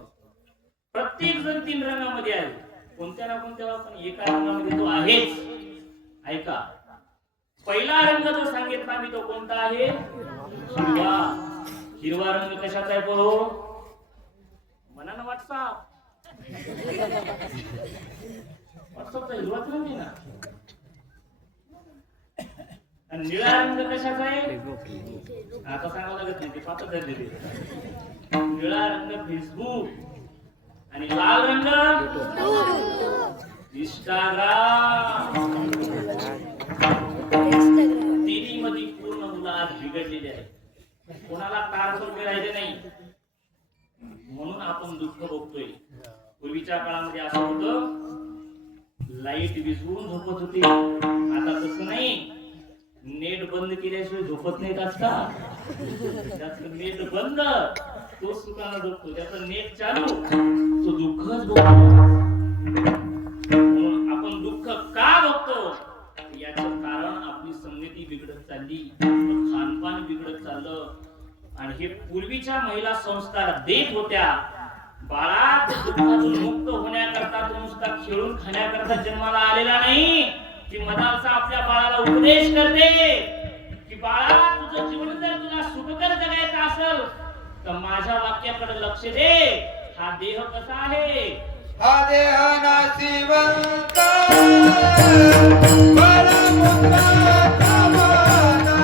प्रत्येक जण 3 रंगामध्ये आहे. कोणत्या ना कोणत्या पण एका रंगामध्ये तो आहेच. ऐका, पहिला रंग जो सांगितला मी तो कोणता आहे? हिरवा. हिरवा रंग कशाचा आहे बरो? म्हणा ना व्हॉट्सअप. व्हॉट्सअपचा हिरवाच रंग आहे ना. आणि निळा रंग कशाचा आहे? आता सांगावं लागत नाही, ते पापच झालेले. निळा रंग फेसबुक आणि लाल रंग इंस्टाग्राम. तिन्ही मध्ये पूर्ण मुलं आज बिघडलेले आहेत. कोणाला कारभार मिळायचे नाही म्हणून आपण दुःख भोगतोय. पूर्वीच्या काळामध्ये असं होतं, लाईट विझवून झोपत होते. आता तसं नाही. नेट बंद केल्याशिवाय झोपत नाहीत आजकाल. त्याचं नेट बंद तो सुखानं झोपतो, त्याचं नेट चालू तो दुःखच भोगतो. म्हणून आपण दुःख का भोगतो? याचं कारण आपली संगती बिघडत चालली, खानपान बिघडत चाललं. आणि हे पूर्वीच्या महिला संस्कार देत होत्या. बाळा दुःखातून मुक्त होण्याकरता तो नुसता खेळून खाण्याकरता जन्माला आलेला नाही. ती मदालसा आपल्या बाळाला उपदेश करते की बाळा तुझं जीवन जर तुला सुखकर जगायचं असेल तर माझ्या वाक्याकडे लक्ष दे. हा देह कसा आहे? हा देह नाशिवंत बाळमुत्राचा माना.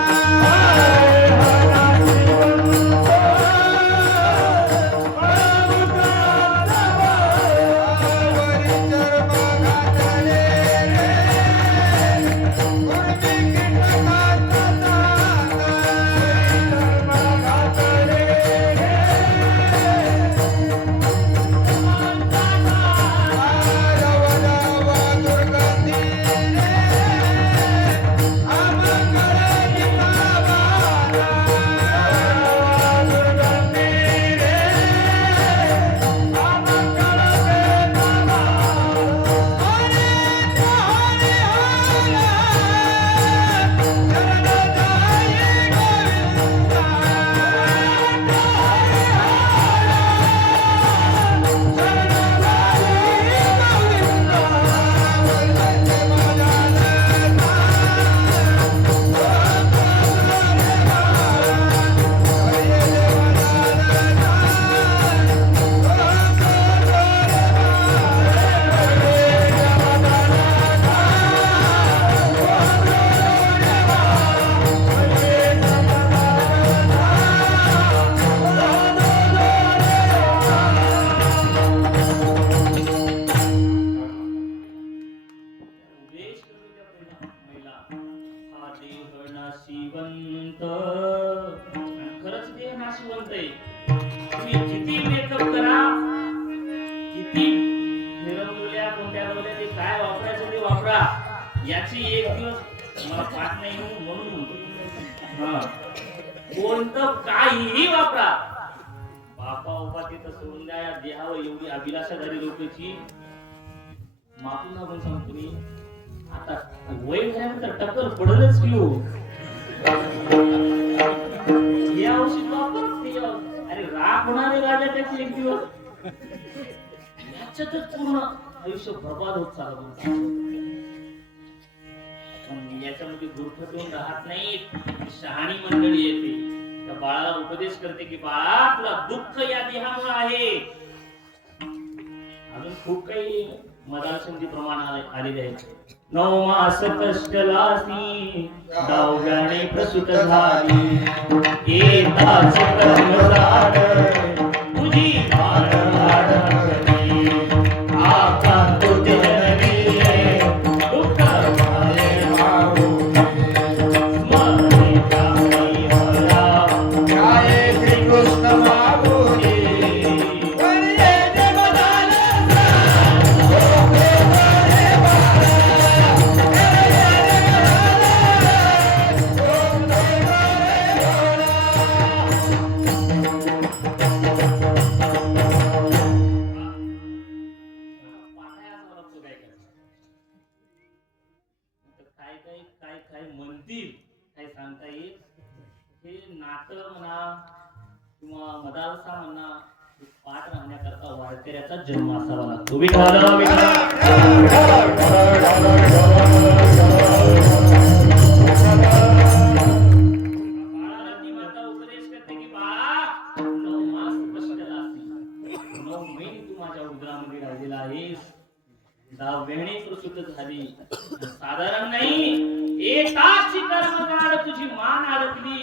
नाशिवंत. खरंच ते नाशिवंत आहे. तुम्ही किती मेकअप करा, किती फिरवल्या कोणत्या लावल्या, ते काय वापरायचं ते वापरा. याची एक दिवस मला पाठ नाही म्हणून म्हणतो. कोणतं काहीही वापरा, बापा बापा तिथं सोडून द्या. या देहावर एवढी अभिलाषा झाली लोकांची. माफी मागून सांगतो मी, आता वय झाल्यानंतर टक्कर पडलच की हो. या औषध वापर. अरे राग होणारे राजा त्याचे एक दिवस याच्यातच पूर्ण आयुष्य बर्बाद होत चाललं. याच्यामध्ये गुरफटून राहत नाही. शहाणी मंडळी येते, त्या बाळाला उपदेश करते की बाळा तुला दुःख या देहामुळे आहे. अजून खूप काही मदालसंधी प्रमाण आलेले आहे. 9 मास कष्ट लासी दावगाने प्रसूत झाली. येताच कर्मदार तुझी बाळ आढळली. आकांत जननी दुःख माये भाऊ. घडतील काय सांगता येईल. हे नाटक म्हणा किंवा मदालसा म्हणा हे पाठ राहण्याकरता वारकऱ्याचा जन्म असावा लागतो. विठ्ठल विठ्ठल. बाळाला ती माता उपदेश करते की बाळा 9 मास कष्टाला असतील, 9 महिने तू माझ्या उदरामध्ये राहिलेला आहेस. 10व्याने प्रसूत झाली. साधारण नाही एकाची कर्मकांड तुझी मान अडकली.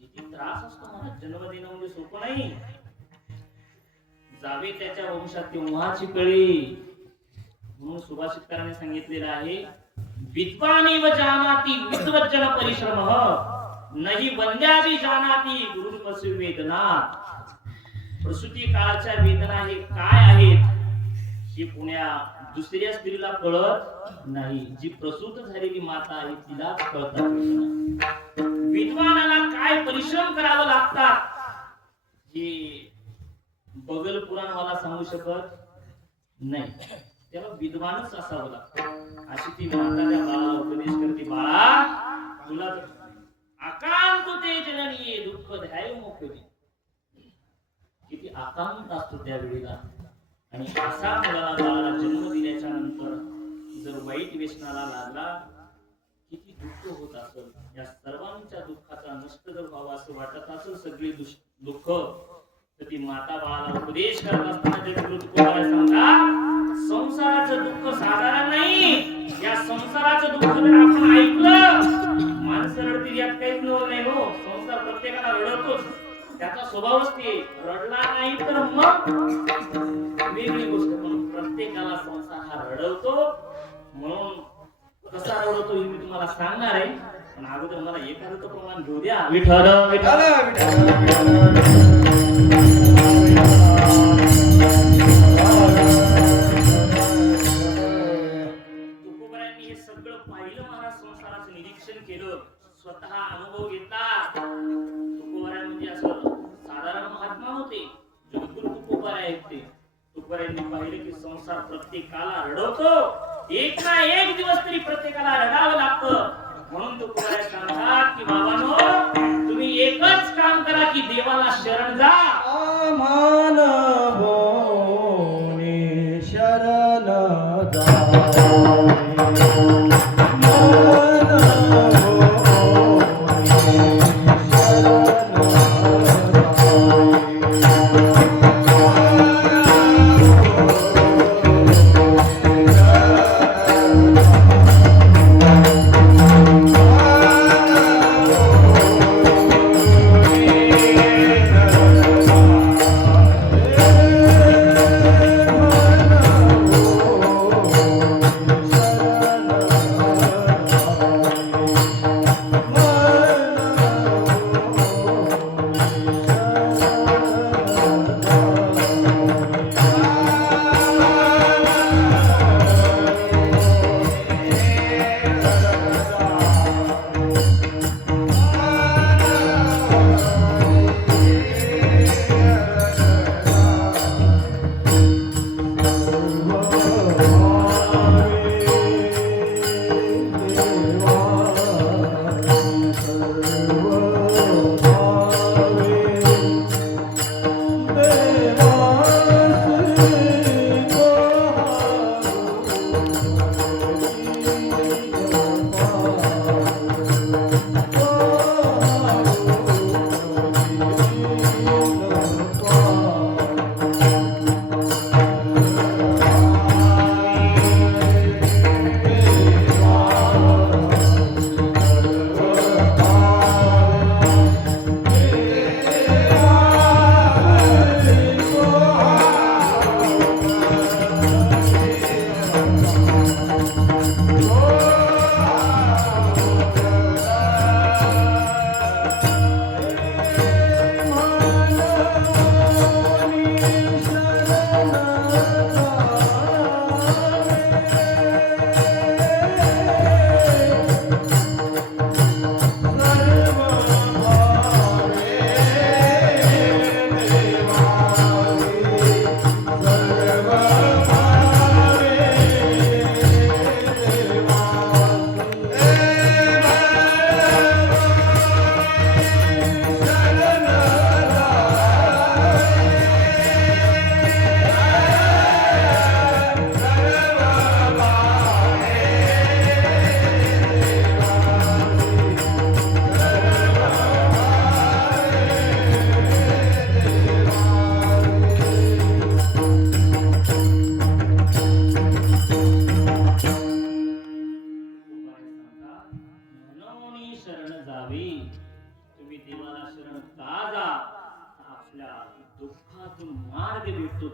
किती त्रास असतो मला जन्म देणं म्हणजे सोपं नाही. जावे त्याच्या वंशात तेव्हाची कळी. म्हणून सुभाषितकाराने सांगितलेलं आहे विद्वानेव जानाति विद्वज्जन परिश्रमः नहि वंद्यादि जानाति गुरुपसु वेदना. प्रसूती काळाच्या वेदना हे काय आहेत हे पुण्या दुसऱ्या स्त्रीला कळत नाही. जी प्रसूत झालेली माता आहे तिलाच कळतात. विद्वानाला काय परिश्रम करावं लागतात हे बगल पुराण मला सांगू शकत नाही. त्याला विद्वानच असावं लागतं. अशी ती माता त्या बाळाला उपदेश करते बाळा तुला आकांत ते जननीये दुःख ध्याय मोकळी. किती आकांत असतो त्या वेळेला. आणि असा मुलाला बाळाला जन्म दिल्याच्या नंतर जर वाईट व्यसनाला लागला किती दुःख होत असेल. या सर्वांच्या दुःखाचा नष्ट जर व्हावा असं वाटत असेल सगळी दुःख तर ती माता बाळाला उपदेश करत असताना जगद्गुरु तुकोबाराय सांगतात संसाराचं दुःख साधारण नाही. या संसाराचं दुःख जर आपण ऐकलं माणसं रडतील यात काहीच नाही हो. संसार प्रत्येकाला रडतोच. त्याचा स्वभावच ते रडला नाही तर मग वेगळी गोष्ट. पण प्रत्येकाला संसार हा रडवतो. म्हणून कसा रडवतो हे मी तुम्हाला सांगणार आहे. पण अगोदर मला एखादं प्रमाण घेऊ द्या. विठ्ठल विठ्ठल. तुकोबारायांनी हे सगळं पाहिलं. महाराज संसाराचं निरीक्षण केलं. स्वतः अनुभव घेतला. तुकोबाराय म्हणजे असं साधारण महात्मा होते. जगद्गुरु तुकोबाराय आहेत ते. तुकोबारायांनी पाहिलं की संसार प्रत्येकाला रडवतो. एक ना एक दिवस तरी प्रत्येकाला रडावं लागतं. म्हणून तुकोबाराय सांगतात की बाबांनो तुम्ही एकच काम करा की देवाला शरण जा. मान भोनी शरण जाय.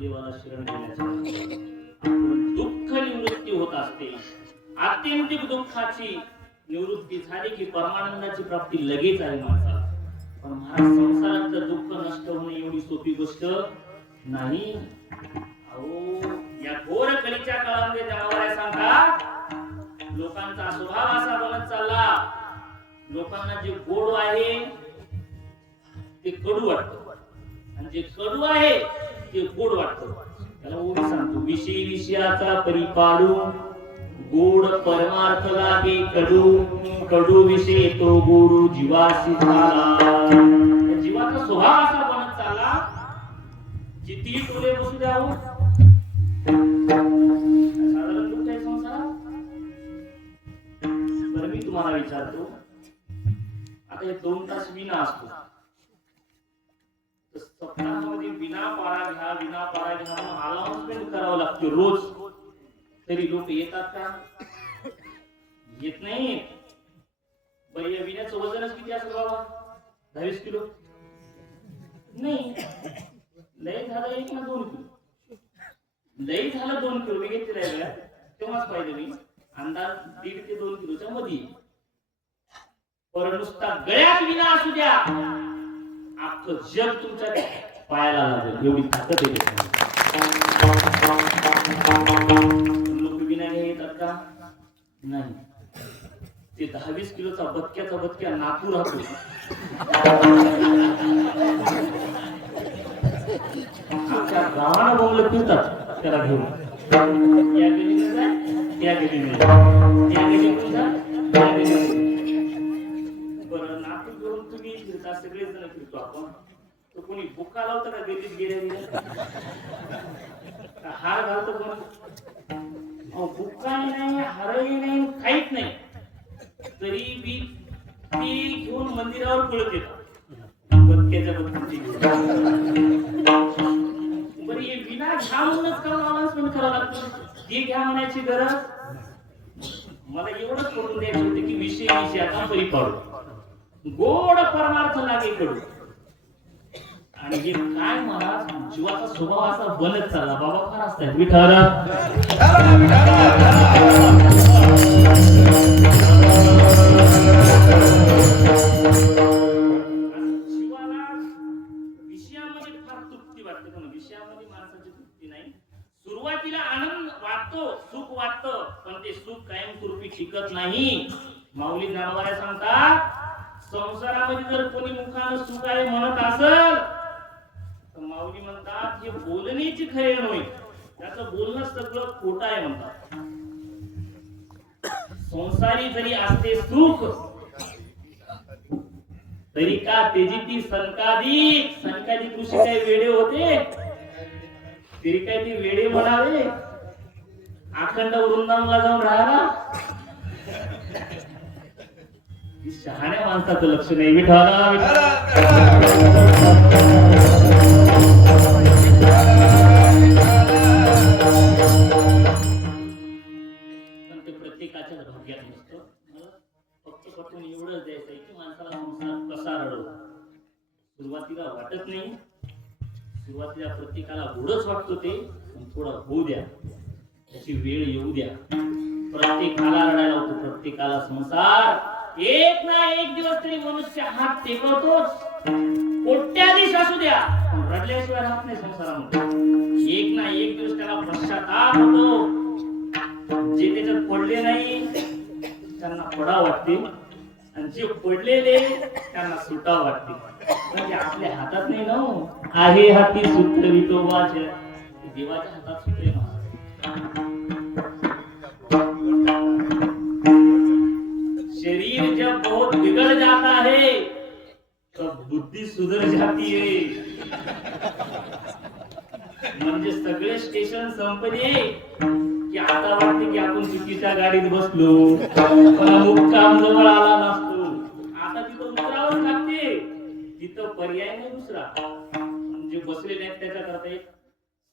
देवाला शरण गेल्याच्या आपण दुःख निवृत्ती होत असते. आत्यंतिक दुःखाची निवृत्ती झाली की परमानंदाची प्राप्ती लगेच आहे माणसाला. पण महाराज संसारातलं दुःख नष्ट होणे एवढी सोपी गोष्ट नाही. अहो या घोर कलीच्या काळामध्ये जनावरे सांगतात लोकांचा स्वभाव असा बनत चालला, लोकांना जे गोड आहे ते कडू वाटतं आणि जे कडू आहे ते गोड वाटतं. त्याला ओवी सांगतो, विषयी विषयाचा परिपाडू गोड परमार्थ लागे कडू, कडू विषय तो गोडू जीवासी झाला. जीवाचा स्वभाव असा बनत चालला, किती टोले बसू द्यावं साधारण दुःख आहे संसारात. बरं मी तुम्हाला विचारतो, आता हे 2 तास विना असतो तर सप्ताहामध्ये विना पारा घ्या म्हणून अनाउन्समेंट करावं लागते रोज, तरी लोक येतात का? येत नाही. बरं या विण्याचं वजनच किती असेल बाबा? 22 किलो नाही, लय झालं 1 ना 2 किलो, लय झालं 2 किलो. मी घेतले राहिला तेव्हाच पाहिजे मी अंदाज 1.5 ते 2 किलोच्या मध्ये. पर नुसता गळ्यात विना असू द्या, अख्खं जग तुमच्या पायाला लागेल एवढी ताकद आहे. लोक विना येतात का? नाही. ते 10-20 किलोचा बदक्या नातू राहतो, आमच्या गावाला बोंबलं फिरतात त्याला घेऊन. या गलीने जा, त्या गलीने जा, त्या गलीतून जा, त्या गलीतून. बरं नातू घेऊन तुम्ही फिरता, सगळेच जण फिरतो आपण, तर कोणी बुक्का लावतं का गलीत गेल्या? हार घालतो कोण? बुक्का नाही, हारही नाही, काहीच नाही, तरी बी ती घेऊन मंदिरावर पळत येतात बदक्याच्या बद्दलची. बरं हे विना घ्या म्हणूनच का अनाउन्समेंट करावं लागतं? ते घ्या म्हणायची गरज मला एवढंच करून द्यायचं होतं की विषय विषयाचा परिपाडू गोड परमार्थ लागे कडू. आणि हे काय मला जीवाचा स्वभाव असा बनत चालला. बाबा फार असतात विठार जीवाला विषयामध्ये फार तृप्ती वाटते, पण विषयामध्ये माणसाची तृप्ती नाही. सुरुवातीला आनंद वाटतो, सुख वाटतं, पण ते सुख कायमस्वरूपी टिकत नाही. माऊली ज्ञानोबा सांगतात संसारामध्ये जर कोणी मुखानं सुख आहे म्हणत असेल तर माऊली म्हणतात हे बोलण्याची खरे नव्हे, त्याचं बोलणं सगळं खोटं आहे म्हणतात. संसारी जरी असते सुख तरी का तेजी ती सनकादी कृषी काही वेडे होते, तरी काय ती वेडे म्हणावे अखंड वृंदावनला जाऊन राहायला. शहाण्या माणसाचं लक्ष नाही. विठाला पण ते प्रत्येकाच्या भाग्यात नसतं. मला फक्त पटवून एवढंच द्यायचं आहे की माणसाला संसार कसा रडव. सुरुवातीला वाटत नाही, सुरुवातीला प्रत्येकाला गोडच वाटतो, ते थोडा होऊ द्या, त्याची वेळ येऊ द्या. प्रत्येकाला रडायला होतो, प्रत्येकाला संसार एक ना एक दिवस तरी मनुष्य हात टेकवतोच. कोट्याधीश असू द्या, रडल्याशिवाय राहत नाही संसारामध्ये. एक ना एक दिवस त्याला पश्चाताप होतो. जे त्याच्यात पडले नाही त्यांना पडा वाटते, आणि जे पडलेले त्यांना सुटा वाटते. म्हणजे आपल्या हातात नाही ना आहे हाती सूत्र विठोबाचे, देवाच्या हातात सूत्र आहे. शरीर जब बहुत बिगड़ जाता है तब बुद्धि सुधर जाती है. म्हणजे सगळे स्टेशन संपले की आता वाटते की आपण चुकीच्या गाडीत बसलो, पण मुक्काम जवळ आला नसतो. आता तिथं उतरावंच लागते, तिथं पर्याय नाही दुसरा. म्हणजे बसलेले आहेत त्याच्याकरता एक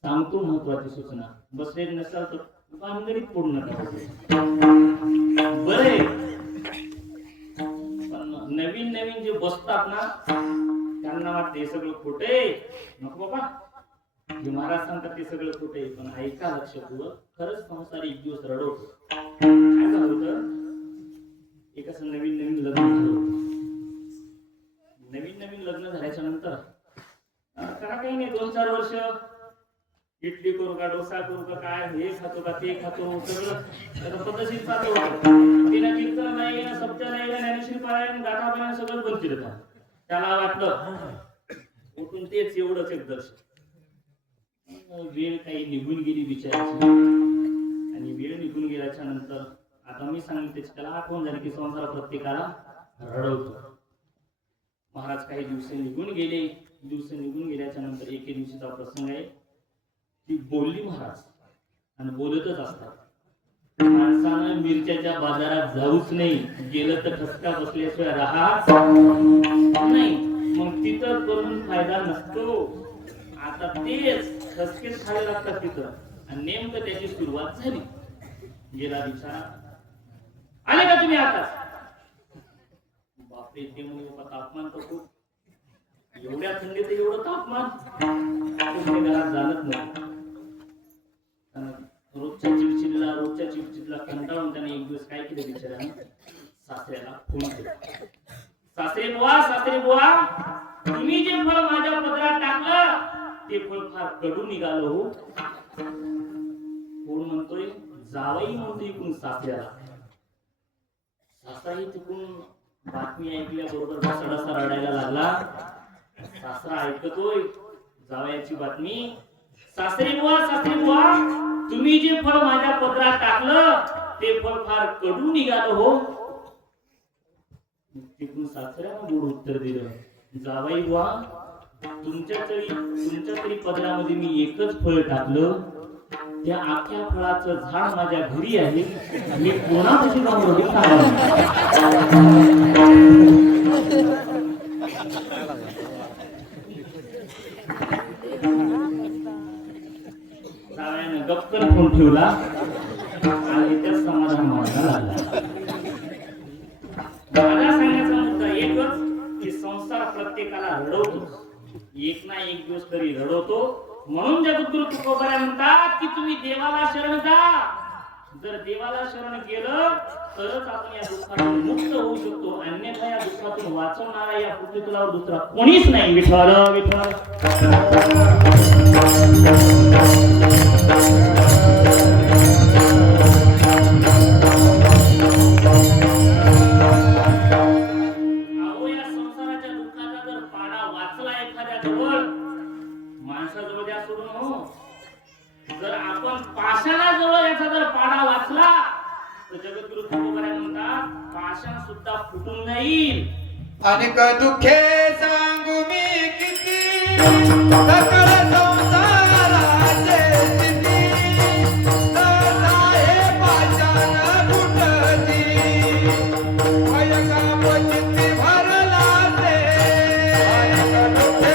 सांगतो महत्वाची सूचना, बसलेले नसाल तर भानगडीत पडू नका. बरे नवीन जे बसतात ना त्यांना वाटते हे सगळं खोटे, नको बाबा हे महाराज सांगतात ते सगळं खोटं आहे, पण ऐका लक्षपूर्वक, खरंच संसार एक दिवस रडवतो. काय झालं होतं, एक असं नवीन नवीन लग्न झालं होतं. नवीन नवीन लग्न झाल्याच्या नंतर त्याला काही नाही, 2-4 वर्ष इडली करू का, डोसा करू का, काय हे खातो का, ते खातो, सगळं पद्धतशीर चालू होतं. तिला कीर्तन नाही, सप्त्या नाही, ज्ञानेश्वरी पारायण, गाथा पारायण सगळं बंद केलं होतं. त्याला वाटलं उठून तेच एवढंच एक दर्शन. वेळ काही निघून गेली बिचाराची, आणि वेळ निघून गेल्याच्या नंतर आता मी सांगितले त्याला आठवण झाली की संसार प्रत्येकाला रडवतो. महाराज काही दिवस निघून गेले. दिवस निघून गेल्याच्या नंतर एके दिवशीचा प्रसंग आहे. ती बोलली महाराज, आणि बोलतच असतात. माणसानं मिरच्याच्या बाजारात जाऊच नाही, गेलं तर ठसका बसल्याशिवाय राहत नाही. मग तिथं करून फायदा नसतो. आता तेच ठसकेच खायला लागतात तिथं, आणि नेमकं त्याची सुरुवात झाली. गेला दिवसा आले का तुम्ही आता? बापरे, ते म्हणजे तापमान तर खूप, एवढ्या थंडीत एवढं तापमान घरात झालंच नाही. रोजच्या चिडचिडला कंटाळून त्याने एक दिवस काय केलं बिचाऱ्यानं, सासऱ्याला फोन केला. सासरे बुवा, तुम्ही जे फळ माझ्या पदरात टाकलं ते फळ फार कडू निघालं हो. कोण म्हणतोय? जावई म्हणतोय इकडून सासऱ्याला. सासराही तिकडून बातमी ऐकल्याबरोबर सडासा रडायला लागला. सासरा ऐकतोय जावयाची बातमी. सासरे बुवा, तुम्ही जे फळ माझ्या पदरात टाकलं ते फळ फार कडू निघालं हो. तिकडून सासऱ्यानं गोड उत्तर दिलं, जावई बुवा, तुमच्या तरी पदरामध्ये मी एकच फळ टाकलं. त्या आख्या फळाचं झाड माझ्या घरी आहे. मी कोणापाशी जाऊन जावयानं गप्पन फोन ठेवला आणि त्या समाधान मानायला लागला. मला सांगायचा मुद्दा एकच की संसार प्रत्येकाला रडवतो, एक ना एक दिवस तरी रडवतो. म्हणून जगद्गुरु तुकोबराय म्हणतात की तुम्ही देवाला शरण जा. जर देवाला शरण गेलं तरच आपण या दुःखातून मुक्त होऊ शकतो, अन्यथा या दुःखातून वाचवणारा या पृथ्वी तलावर दुसरा कोणीच नाही. विठ्ठल विठ्ठल. माणसाजवळ द्या सोडून हो. जर आपण पाषाणाजवळ याचा जर पाडा वाचला तर जगद्गुरु तुकोबराय म्हणतात पाषाण सुद्धा फुटून जाईल. अनेक दुःखे सांगू मी किती, सकळ संसाराचे स्थिती, सदा हे पाषाण फुटती, भयका चित्ती भरला ते. अनेक दुःखे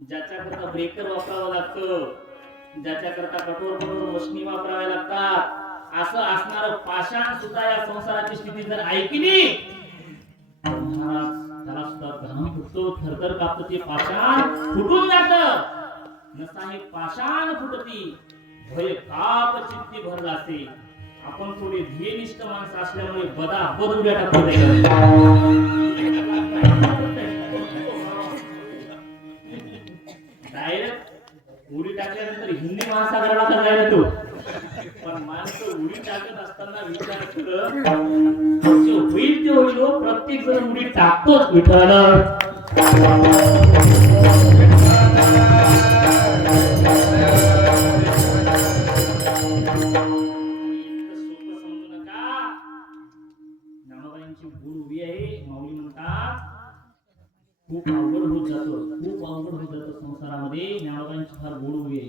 ज्याच्याकरता ब्रेकर वापरावं लागतं, ज्याच्याकरता कठोर वशनी वापराव्या लागतात, असं असणारं पाषाण सुद्धा या संसाराची स्थिती जर ऐकली महाराज त्याला सुद्धा घाम फुटतो, थरथर कापतं. ते पाषाण फुटून जातं. नसा हे पाषाण फुटती, भय काप चित्ती भर जाते. आपण थोडे ध्येयनिष्ठ माणसं असल्यामुळे बदा बद उड्या टाकतो. उडी टाकल्यानंतर हिंदी महासागराला का जायला तो पण माणसं उडी टाकत असताना विचार करत जे होईल ते होईल हो, प्रत्येक जण उडी टाकतोच विठ्ठल खूप अवघड होत जातं संसारामध्ये. ज्ञानोबांची फार गोड उभी आहे.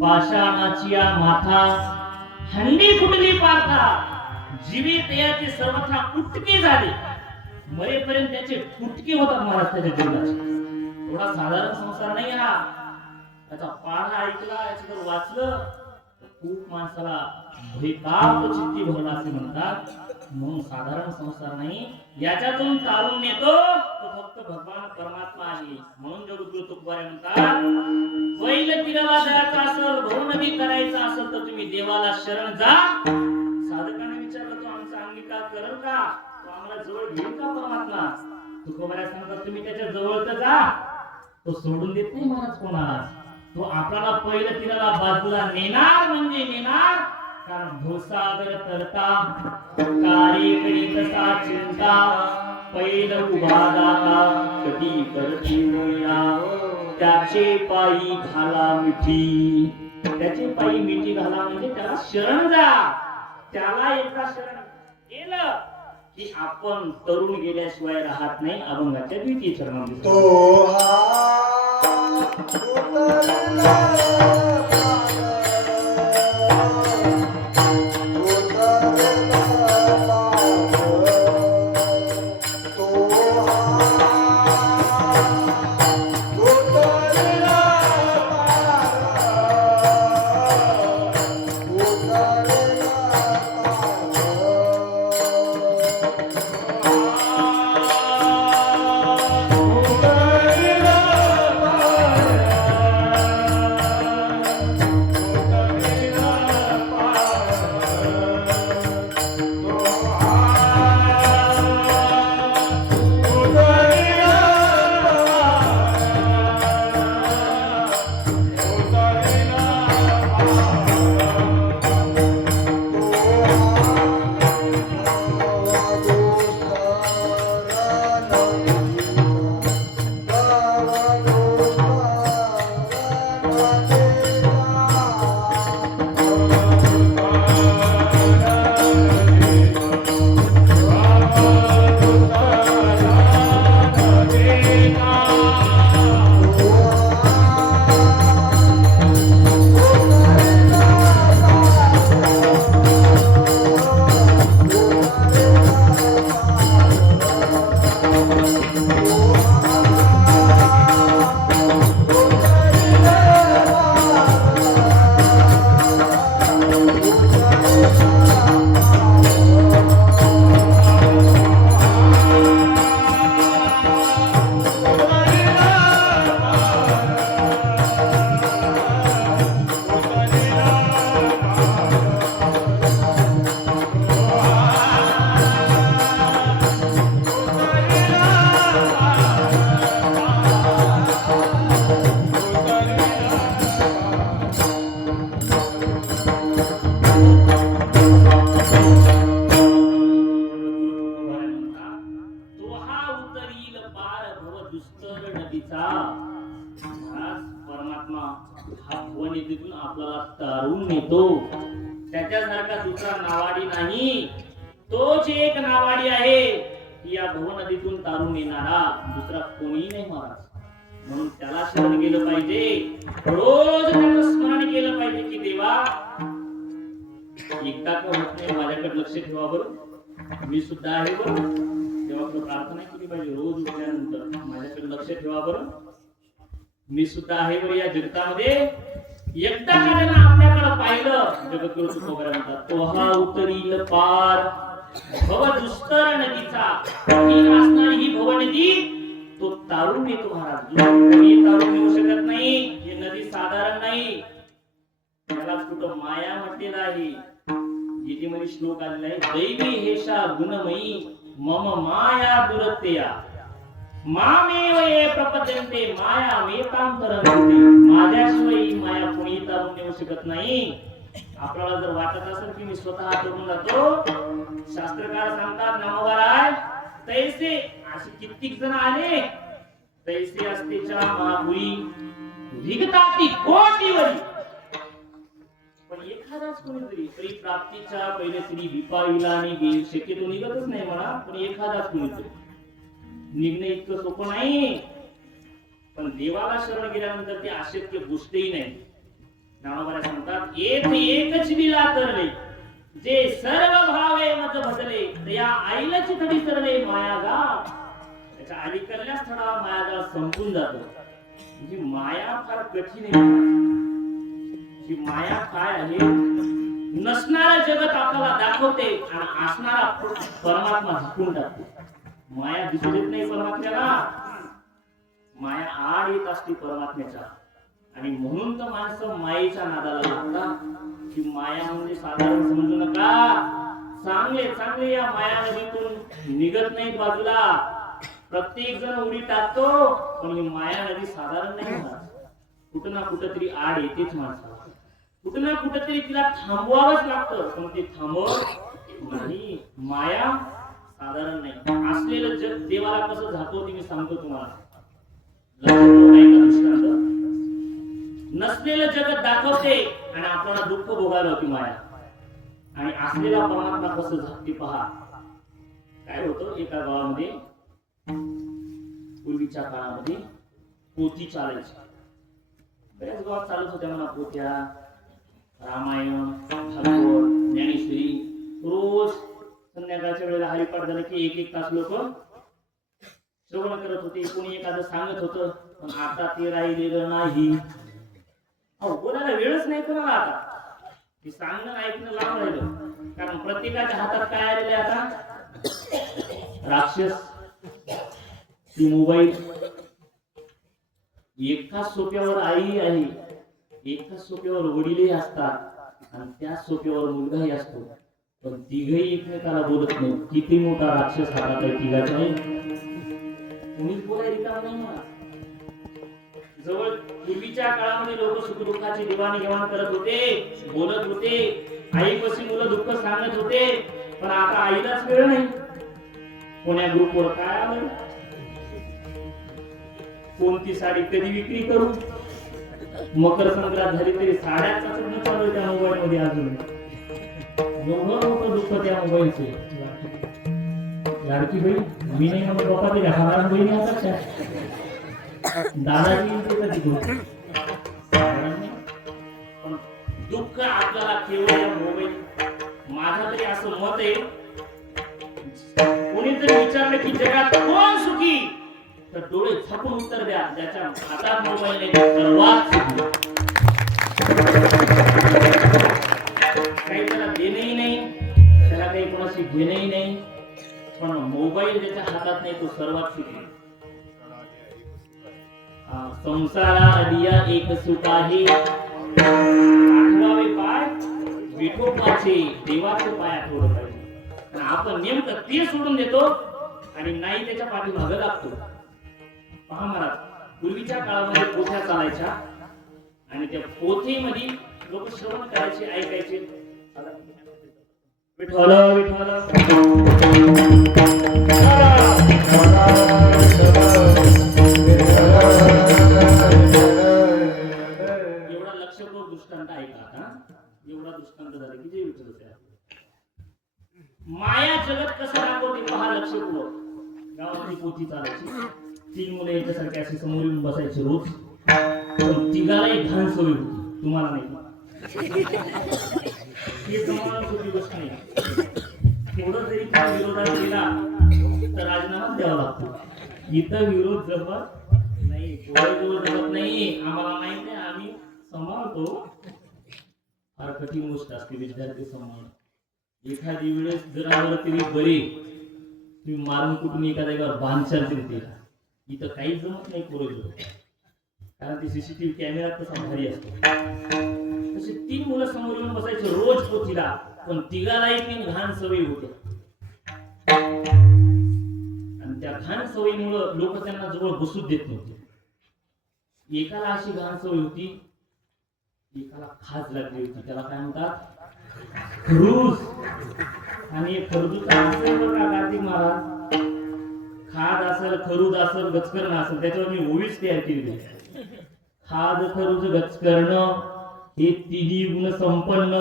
पाषाणाची या माथा हंडी फुटली पाथा, जीवित याचे सर्वथा कुटके झाले, मरेपर्यंत त्याचे फुटके होतात महाराज त्याच्या जीवनाचे. थोडा साधारण संसार नाही हा. त्याचा पाढा ऐकला, याचं जर वाचलं तर खूप माणसाला भयताप चित्ती भरला असे म्हणतात. म्हणून साधारण संसार नाही, याच्यातून तारून नेतो तो फक्त भगवान परमात्मा आहे. म्हणून जगद्गुरु तुकोबाराय म्हणतात, पहिलं तिरवा जायचं असेल, भवनदी करायचं असेल तर तुम्ही देवाला शरण जा. साधकाने विचारलं, तो आमचा अंगीकार करेल का, तो आम्हाला जवळ घेईल का परमात्मा? तुकोबाराय सांगतात, तुम्ही त्याच्या जवळ तर जा, तो सोडून देत नाही महाराज कोणाला. तो आपल्याला पहिलं तिरवा बाजूला नेणार म्हणजे नेणार. कारण भूसागर तरता कार्य करीत तसा चिंता, पहिलं उभा दाता कधी करती मोया, त्याचे पायी घाला मिठी. त्याचे पायी मिठी घाला म्हणजे त्याला शरण जा. त्याला एकदा शरण गेलं की आपण तरुण गेल्याशिवाय राहत नाही. अभंगाच्या द्वितीय चरणामध्ये तो परमात्मा हा भुवनिधीतून आपल्याला तारून नेतो. त्याच्यासारखा दुसरा नावाडी नाही. तोच एक नावाडी आहे या भुवनदीतून तारून येणारा, दुसरा कोणी नाही महाराज. म्हणून त्याला शरण गेलं पाहिजे. रोज त्याचं स्मरण केलं पाहिजे की देवा एकदा का होत नाही, माझ्याकडे लक्ष ठेवा बरं, मी सुद्धा आहे बरं. देवाकडे प्रार्थना केली पाहिजे रोज उठल्यानंतर, माझ्याकडे लक्ष ठेवा बरं, मी सुद्धा आहे बरं या जगतामध्ये. एकदा का त्यांना आपल्याकडे पाहिलं, जगद्गुरु तुकोबाराय म्हणतात, तो हा उतरील पार भव दुस्तर नदीचा. ही असणारी ही भवनदी तो तारून येतो महाराज. कोणी तारून येऊ शकत नाही. ही नदी साधारण नाही, त्याला कुठं माया म्हटलेलं आहे. गीतेमध्ये श्लोक आलेला आहे, दैवी हेषा गुणमयी मम माया दुरत्या मामेव ये प्रपद्यन्ते माया मेतां तरन्ते. माझ्याशिवाय ही माया शकत नाही. आपल्याला जर वाटत असेल की मी स्वतः करून जातो, शास्त्रकार सांगतात नामोबाराय तैसे असे कित्येक जण आले, तैसे असतेच्या महापुरी रिगताती कोटीवरी. पण एखादाच कोणीतरी परिप्राप्तीच्या पहिले तरी विपावीला आणि गेल शक्यतो निघतच नाही म्हणा, पण एखादाच कोणीतरी निघणं इतकं सोपं नाही. पण देवाला शरण गेल्यानंतर ते अशक्य गोष्टही नाही. ज्ञानोबा सांगतात एकच दिला तरले जे सर्व भावे मत भजले त्या आईलाची थडी सरले मायागाळ. त्याच्या अलीकडल्या स्थळावर मायागाळ संपून जातो. म्हणजे माया फार कठीण आहे. ही माया काय आहे? नसणारं जगत आपल्याला दाखवते आणि असणारा परमात्मा झुकून टाकतो. माया दिसू देत नाही परमात्म्याला, माया आड येत असते परमात्म्याच्या. आणि म्हणून तर माणसं मायेच्या नादाला लागतात. की माया म्हणजे साधारण समजू नका. चांगले चांगले या माया नदीतून निघत नाहीत बाजूला. प्रत्येक जण उडी टाकतो, पण ही माया नदी साधारण नाही होणार. कुठं ना कुठं तरी आड येतेच माणसाला. कुठं ना कुठं तरी तिला थांबवावंच लागतं, पण ते थांबवत नाही. माया साधारण नाही. असलेलं जग देवाला कसं जातो ते मी सांगतो तुम्हाला. नसलेलं जगत दाखवते आणि आपल्याला दुःख भोगायला होती माया. आणि असलेला परमात्मा कसं झाकते पहा. काय होतं, एका गावामध्ये पूर्वीच्या काळामध्ये पोथी चालायची. बऱ्याच गावात चालत होत्या म्हणा पोथ्या, रामायण, भागवत, ज्ञानेश्वरी. रोज संध्याकाळच्या वेळेला हरिपाठ झालं की एक तास लोक श्रवण करत होते. कोणी एखादं सांगत होतं, पण आता ते राहिलेलं नाही. अहो कोणाला वेळच नाही कोणाला आता. ते सांगणं ऐकणं लांब राहिलं. कारण प्रत्येकाच्या हातात काय आलेले आता? राक्षस, ती मोबाईल. एकाच सोप्यावर आई आहे, एकाच सोप्यावर वडीलही असतात आणि त्याच सोप्यावर मुलगाही असतो. पण तिघही एकमेकाला बोलत नाही. किती मोठा राक्षस हातात आहे तिघाचा आहे. कोणीच बोलायला रिकाम नाही मला. जवळ पूर्वीच्या काळामध्ये लोक सुखदुःखाची देवाणघेवाण करत होते, बोलत होते. आईपाशी मुलं दुःख सांगत होते. पण आता आईलाच वेळ नाही. कोण्या ग्रुपवर काय आलं, कोणती साडी कधी विक्री करू, मकर संक्रांत झाली तरी साड्याचा लग्न चालू आहे त्या मोबाईल मध्ये. अजून एवढं मोठं दुःख त्या मोबाईलचे. लाडकी बहीण मी नाही म्हणत बाबा, ते लहान बहिणी असतात दादाजी पण दुःख आपल्याला केवळ मोबाईल. माझं तरी असं मत आहे, कोणीतरी विचारलं की जगात कोण सुखी, तर डोळे झाकून उत्तर द्या, ज्याच्या हातात मोबाईल आहे सर्वात सुखी. काही त्याला देणंही नाही, त्याला काही कोणाशी घेणंही नाही, पण मोबाईल ज्याच्या हातात नाही तो सर्वात सुखी. संसारा दिया एक सुख आहे, आठवावे पाय विठोबाचे, देवाचे पाय आठवलं पाहिजे. आपण नेमकं ते सोडून देतो आणि नाही त्याच्या पाठीमागे लागतो. पहा महाराज, पूर्वीच्या काळामध्ये पोथ्या चालायच्या आणि त्या पोथीमध्ये लोक श्रवण करायचे, ऐकायचे. विठ्ठल विठ्ठल एवढा लक्षपूर्वक दृष्टांत ऐका. एवढा दृष्टांत झाला की जे विठ्ठल होते. माया जगत कसं दाखवते पहा लक्षपूर्वक. गावातली पोथी चालायची, 3 मुलं याच्यासारखे अशी समोर येऊन बसायचे रोज. पण तिघालाही घाण सवय होती, तुम्हाला नाही. हे तुम्हाला सोपी गोष्ट नाही. थोडं जरी त्या विरोधात केला तर राजीनामाच द्यावा लागतो. इथं विरोध जमत नाही, पोराजवळ जमत नाही. आम्हाला माहित आहे, आम्ही सांभाळतो. फार कठीण गोष्ट असते विद्यार्थी सांभाळणं. एखादी वेळेस जर आलं तरी बरे, तुम्ही मारून कुठून एखाद्या जागेवर बांधशाल तरी तिला. इथं काहीच जमत नाही पोराजवळ, कारण ते सीसीटीव्ही कॅमेरा तसा भारी असतो. तसे 3 मुलं समोर येऊन बसायचे रोज पोथीला, पण तिघालाही 3 घाण सवयी होत्या. आणि त्या घाण सवयीमुळे लोक त्यांना जवळ बसूच देत नव्हते. एकाला अशी घाण सवय होती, एकाला खाज लागली होती, त्याला काय म्हणतात, खरूज. आणि एक खरबूजचा असेल बरं का कार्तिक महाराज, खाद असेल, खरूज असेल, गचकरण असेल, त्याच्यावर मी ओवीच तयार केली. खाद, खरूज, गचकरण हे तिन्ही गुण संपन्न,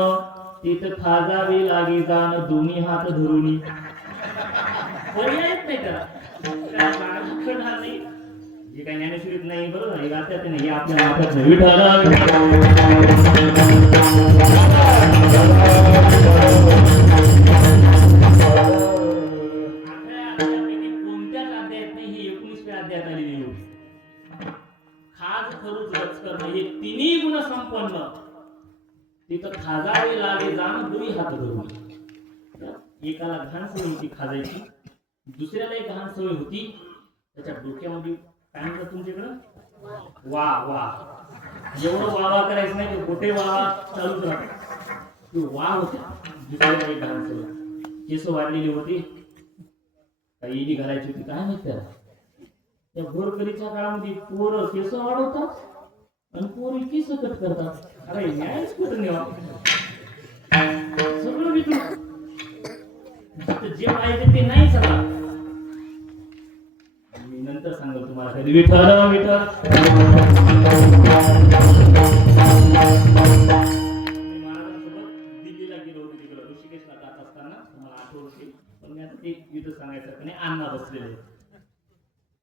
तिथं खाजावे लागे जाण दोन्ही हात धरुनी. पर्यायच नाही त्याला, काय लागणार नाही. जे काही ज्ञानेश्वरीत नाही, बरोबर, हे वाचतात नाही, हे आपल्या हातात नाही. कोणत्याच अध्यायात नाही, ही 19व्या अध्यायात आलेली होती. खाज, खरूज, गचकरण हे तिन्ही गुण संपन्न, तिथं खाजावे लागे जाण दोन्ही हात धरून. एकाला घाण सवय होती खाजायची, दुसऱ्याला एक घाण सवय होती, त्याच्या डोक्यामध्ये काय म्हणतात तुमच्याकडं, वा वा. एवढं वावा करायचं नाही, कुठे वावा चालूच राहतो. वा होत्या. दुसऱ्याला एक घाण सवय, केस वाढलेली होती, काही घालायची होती, काय माहित त्याला. त्या घोरकरीच्या काळामध्ये पोरं केस वाढवतात आणि पोरी केस कट करतात. अरे न्यायच कुठं नेवा, सगळं विकलं. जे पाहिजे ते नाही सगळं. मी नंतर सांगतो तुम्हाला कधी. विठ्ठल विठ्ठल. महाराजांसोबत दिल्लीला गेलो होतो, तिकडं ऋषिकेशला जात असताना तुम्हाला आठवत असेल, पण मी आता ते युद्ध सांगायचं नाही. अण्णा बसलेले,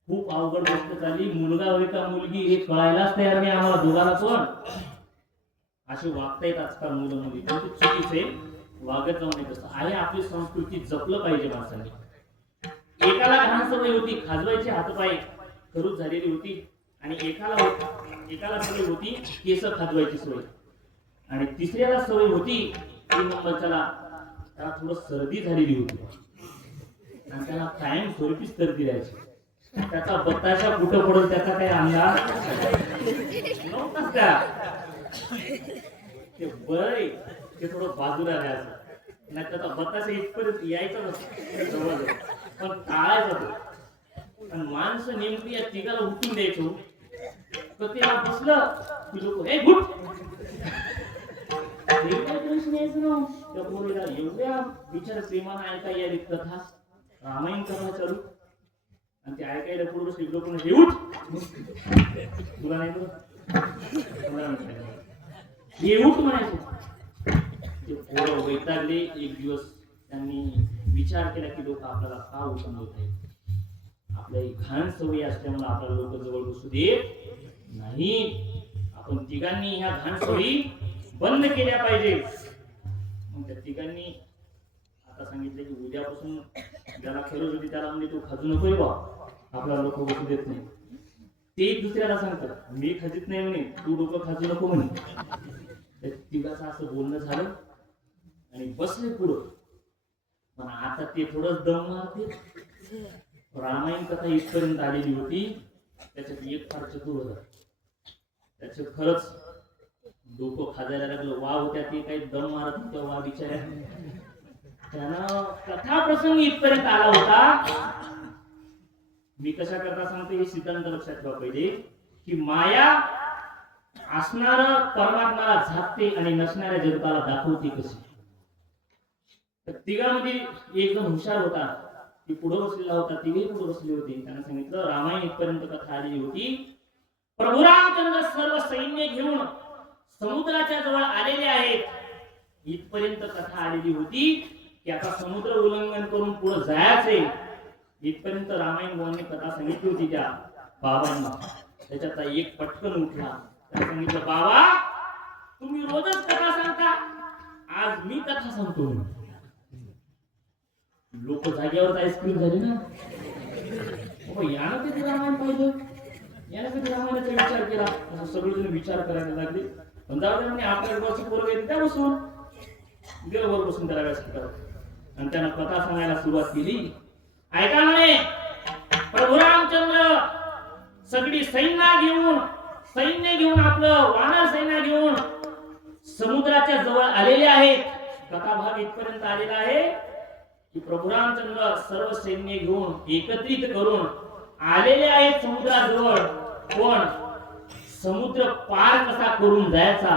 खूप अवघड गोष्ट झाली. मुलगा होय का मुलगी हे कळायलाच तयार नाही आम्हाला दोघांना. पण असे वागता येत आजकाल मुलं मुली, पण ते चुकीचे वागत जाऊ नये. तसं आहे, आपली संस्कृती जपलं पाहिजे माणसाने. एकाला घाण सवय होती, खाजवायची हातपाय खरूज झालेली होती, आणि एकाला सवय होती केस खाजवायची सवय, आणि तिसऱ्याला सवय होती 3 नंबरच्याला त्याला थोडं सर्दी झालेली होती, आणि त्याला कायम स्वरूपी सर्दी राहायची. त्याचा बताशा कुठं पडून त्याचा काही अंदाज नव्हताच. ते बरं ते थोडं बाजूला राहायचं, नाही त्याचा बताशा इथपर्यंत यायचा नसतो, पण टाळायचा तो. आणि माणसं नेमकी या तिघाला उठून द्यायचो, तर ते बसलं की लोक हे गुट त्या पोरीला एवढ्या विचार प्रेमानं ऐका यावी कथा, रामायण कथा चालू, आणि ते ऐकायला पुढे बसले लोक हे उठ तुला नाही हे उठ म्हणायचे. ते पोरं वैतागले. एक दिवस त्यांनी विचार केला की लोक आपल्याला का उठून होत आहे, आपल्या घाण सवयी असल्यामुळे आपल्याला लोक जवळ बसू देत नाही. आपण तिघांनी ह्या घाण सवयी बंद केल्या पाहिजे. मग त्या तिघांनी आता सांगितलं की उद्यापासून ज्याला खरंच होती त्याला म्हणजे तू खाजू नको बा, आपल्याला लोक बसू देत नाही. ते दुसऱ्याला सांगतात मी खाजीत नाही म्हणे, तू डोकं खाजू नको म्हणे. तिघाचं असं बोलणं झालं आणि बसले पुढं. पण आता ते थोडंच दम मारते. रामायण कथा इथपर्यंत आलेली होती, त्याच्यात एक फार चतुर होता, त्याचं खरंच डोकं खाजायला लागलं. वा होत्या ते काही दम मारत होत्या वा बिचाऱ्या. त्यानं कथा प्रसंग इथपर्यंत आला होता. मी कशा करता सांगतो हे सिद्धांत लक्षात ठेवा पाहिजे की माया असणार परमात्म्याला झाकते आणि नसणाऱ्या जगताला दाखवते कशी. तर तिघांमध्ये एक जण हुशार होता, ती पुढे बसलेला होता, तिघे पुढे बसले होते. त्यानं सांगितलं रामायण इथपर्यंत कथा आलेली होती, प्रभू रामचंद्र सर्व सैन्य घेऊन समुद्राच्या जवळ आलेले आहेत. इथपर्यंत कथा आलेली होती की आता समुद्र उल्लंघन करून पुढे जायचे. इथपर्यंत रामायण भगवानने कथा सांगितली होती त्या बाबांना. त्याच्यात एक पटकन उठला, त्याने सांगितलं बाबा तुम्ही रोजच कथा सांगता, आज मी कथा सांगतो. लोक जागेवर आईस्क्रीम झाली ना, यानं किती रामायण पाहिजे, यानं किती रामायणाचा विचार केला. असं सगळेजण विचार करायला लागले. पण जाऊ दे, आपल्या गावची पोरं गेली त्या बसून देवावर बसून त्याला व्यास करा, आणि त्यानं कथा सांगायला सुरुवात केली. ऐका म्हणे प्रभू रामचंद्र सगळी सैन्य घेऊन आपलं वानर सैन्य घेऊन समुद्राच्या जवळ आलेले आहेत. कथा भाग इथपर्यंत आलेला आहे की प्रभू रामचंद्र सर्व सैन्य घेऊन एकत्रित करून आलेले आहेत समुद्राजवळ. पण समुद्र पार कसा करून जायचा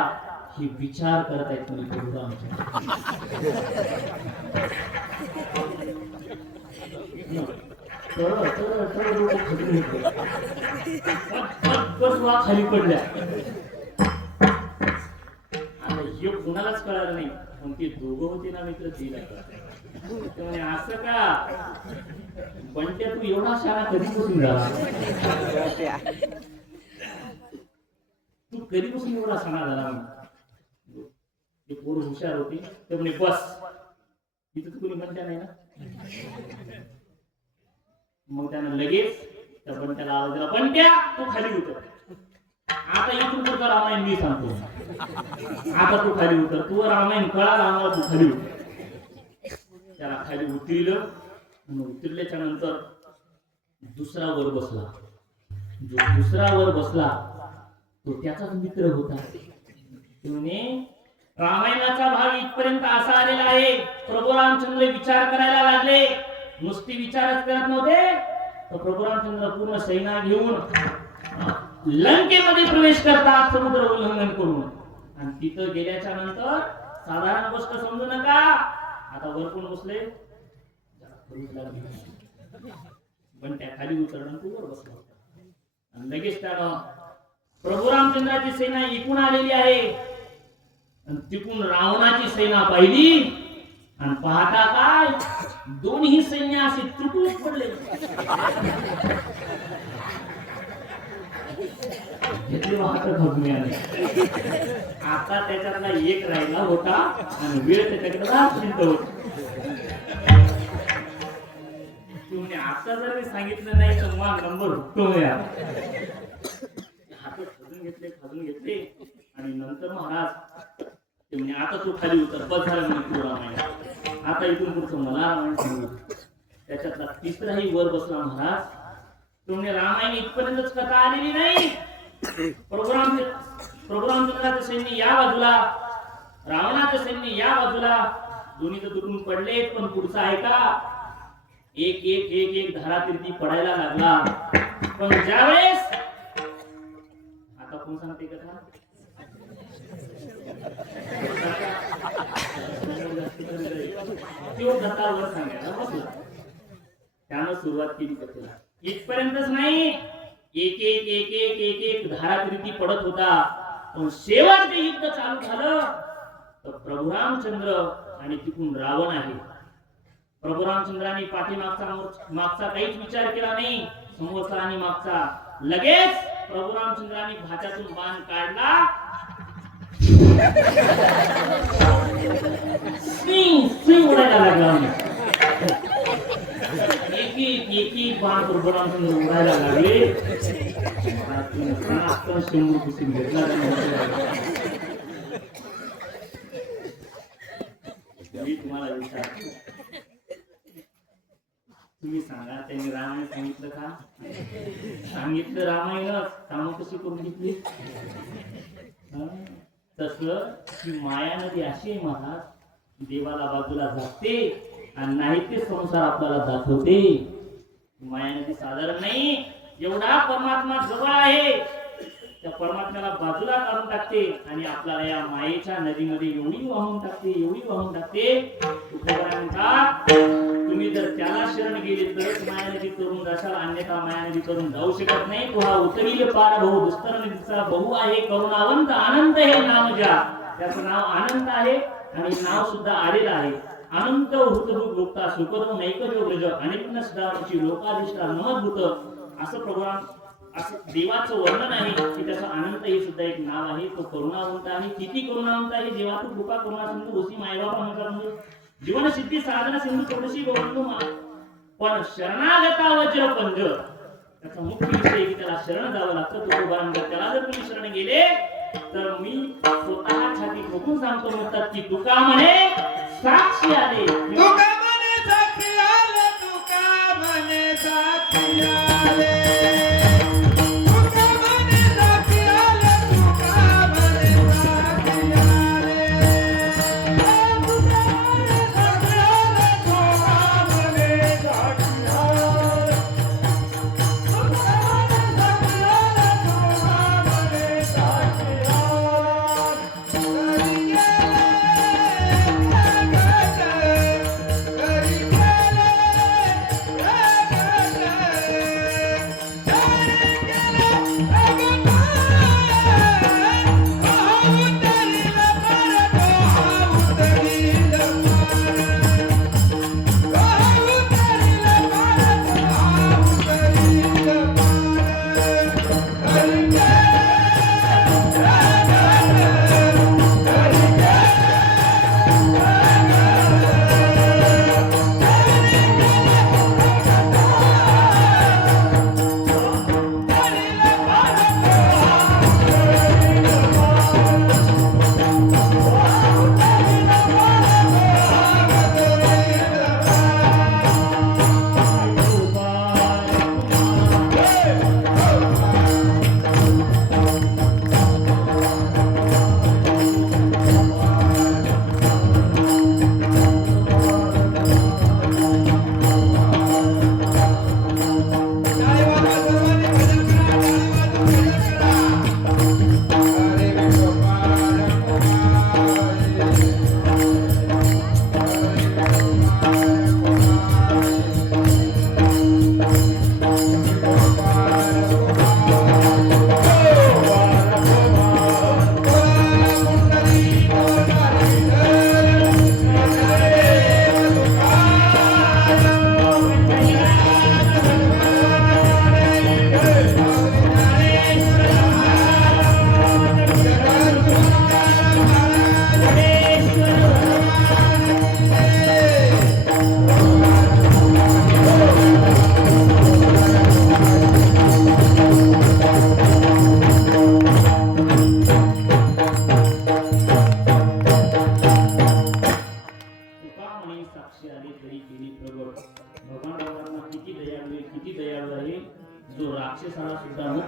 हे विचार करत आहेत तुम्ही प्रभुरामचंद्र. खाली पडल्या. आता हे कुणालाच कळालं नाही, पण ते दोघं होते ना मित्र, तिला कळालं. असं का बंट्या, तू एवढा शाळा कधीपासून झाला? तू कधीपासून एवढा सणा झाला? ते पोर हुशार होते, ते म्हणे बस इथं तू कोणी बंट्या नाही ना. मग त्यानं लगेच त्या बंट्याला आवाज दिला, बंट्या तू खाली उतर. आता इथून पुढचं रामायण मी सांगतो, आता तू खाली उतर. तू रामायण कळाला आम्हाला, तू खाली उतर. त्याला खाली उतरलं. उतरल्याच्या नंतर दुसरा वर बसला. जो दुसरा वर बसला तो त्याचाच मित्र होता. त्याने रामायणाचा भाग इथपर्यंत असा आलेला आहे. प्रभू रामचंद्र विचार करायला लागले. नुसती विचारच करत नव्हते, तर प्रभू रामचंद्र पूर्ण सैना घेऊन लंकेमध्ये प्रवेश करतात, समुद्र उल्लंघन करून. आणि तिथं गेल्याच्या नंतर साधारण गोष्ट समजू नका. आता वर कोण बसले? पण त्या खाली उतरणार, तू वर बसला. आणि लगेच त्यानं प्रभू रामचंद्राची सेना इकून आलेली आहे. आणि तिकून रावणाची सेना पाहिली. आणि पाहता काय, दोन्ही सैन्य असे तुटून पडले. आता त्याच्यातला एक राहिला होता आणि वेळ त्याच्याकडे 10 मिनिटं होती. तुम्ही आता जर मी सांगितलं नाही तर मग नंबर हुकतो. हात खाजून घेतले आणि नंतर महाराज ते म्हणे आता तू खाली उतर, बस झालं म्हणे तू रामायण, आता इथून पुढचं मला रामायण सांगू. त्याच्यातला तिसराही वर बसला महाराज. तुम्ही रामायण इथपर्यंतच कथा आलेली नाही. प्रभू रामचंद्राचं सैन्य या बाजूला, रावणाचं सैन्य या बाजूला, दोन्ही तर तुटून पडले. पण पुढचा आहे का, एक एक एक एक धारातीर्थी पडायला लागला. पण ज्यावेळेस आता कोण सांगते कथा, तो दत्तावर सांगायला बसला. त्यानं सुरुवात केली कथेला. इथपर्यंतच नाही, एक एक एक एक एक एक धारातीर्थी पडत होता. पण शेवट ते युद्ध चालू झालं तर प्रभू रामचंद्र आणि तिकडून रावण आहे. प्रभू रामचंद्रांनी मागचा काहीच विचार केला नाही, समोरचा आणि मागचा. लगेच प्रभू रामचंद्रांनी भाच्यातून बाण काढला. उडायला लागला. एक बाण प्रभू रामचंद्र उडायला लागले. शंभर पुसून घेतला. मी तुम्हाला विचारतो, तुम्ही सांगा त्यांनी रामायण सांगितलं का? सांगितलं रामायणच, कामं कशी करून घेतली? तसं की माया नदी अशी आहे महाराज, देवाला बाजूला जाते आणि नाही ते संसार आपल्याला दाखवते. माया नदी साधारण नाही, एवढा परमात्मा जवळ आहे. त्या परमात्म्याला बाजूला काढून टाकते आणि आपल्याला या मायेच्या नदीमध्ये एवढी वाहून टाकते, एवढी वाहून टाकते. तुम्ही जर त्याला शरण गेले तर माया नदी करून जाशाल, अन्यथा माया नदी करून जाऊ शकत नाही. तो हा उतरील पार भाऊ, दुस्तर नदीचा बहु आहे, करुणावंत अनंत हे नाम ज्या. त्याचं नाव अनंत आहे आणि नाव सुद्धा आलेलं आहे. अनंत भूतभूत भोक्ता सुकर्म नैक जोग्रज अनेक सदाची लोकाधिष्ठा नमद्भूत. असं प्रोग्राम, असं देवाचं वर्णन आहे की त्याचं अनंत हे सुद्धा एक नाव आहे. तो करुणावंत आहे. किती करुणावंत आहे, जेव्हा तू कृपा करुणा सिंधू ओसी मायबापा म्हणतात, जीवन सिद्धी साधना सिंधू थोडीशी बोलतो. पण शरणागता वज्र पंज, त्याचा मुख्य विषय की त्याला शरण जावं लागतं. तुकोबारांवर त्याला जर तुम्ही शरण गेले तर मी स्वतः छाती ठोकून सांगतो म्हणतात की तुका म्हणे साक्षी आले, तुका म्हणे साक्षी आले, तुका म्हणे साक्षी आले.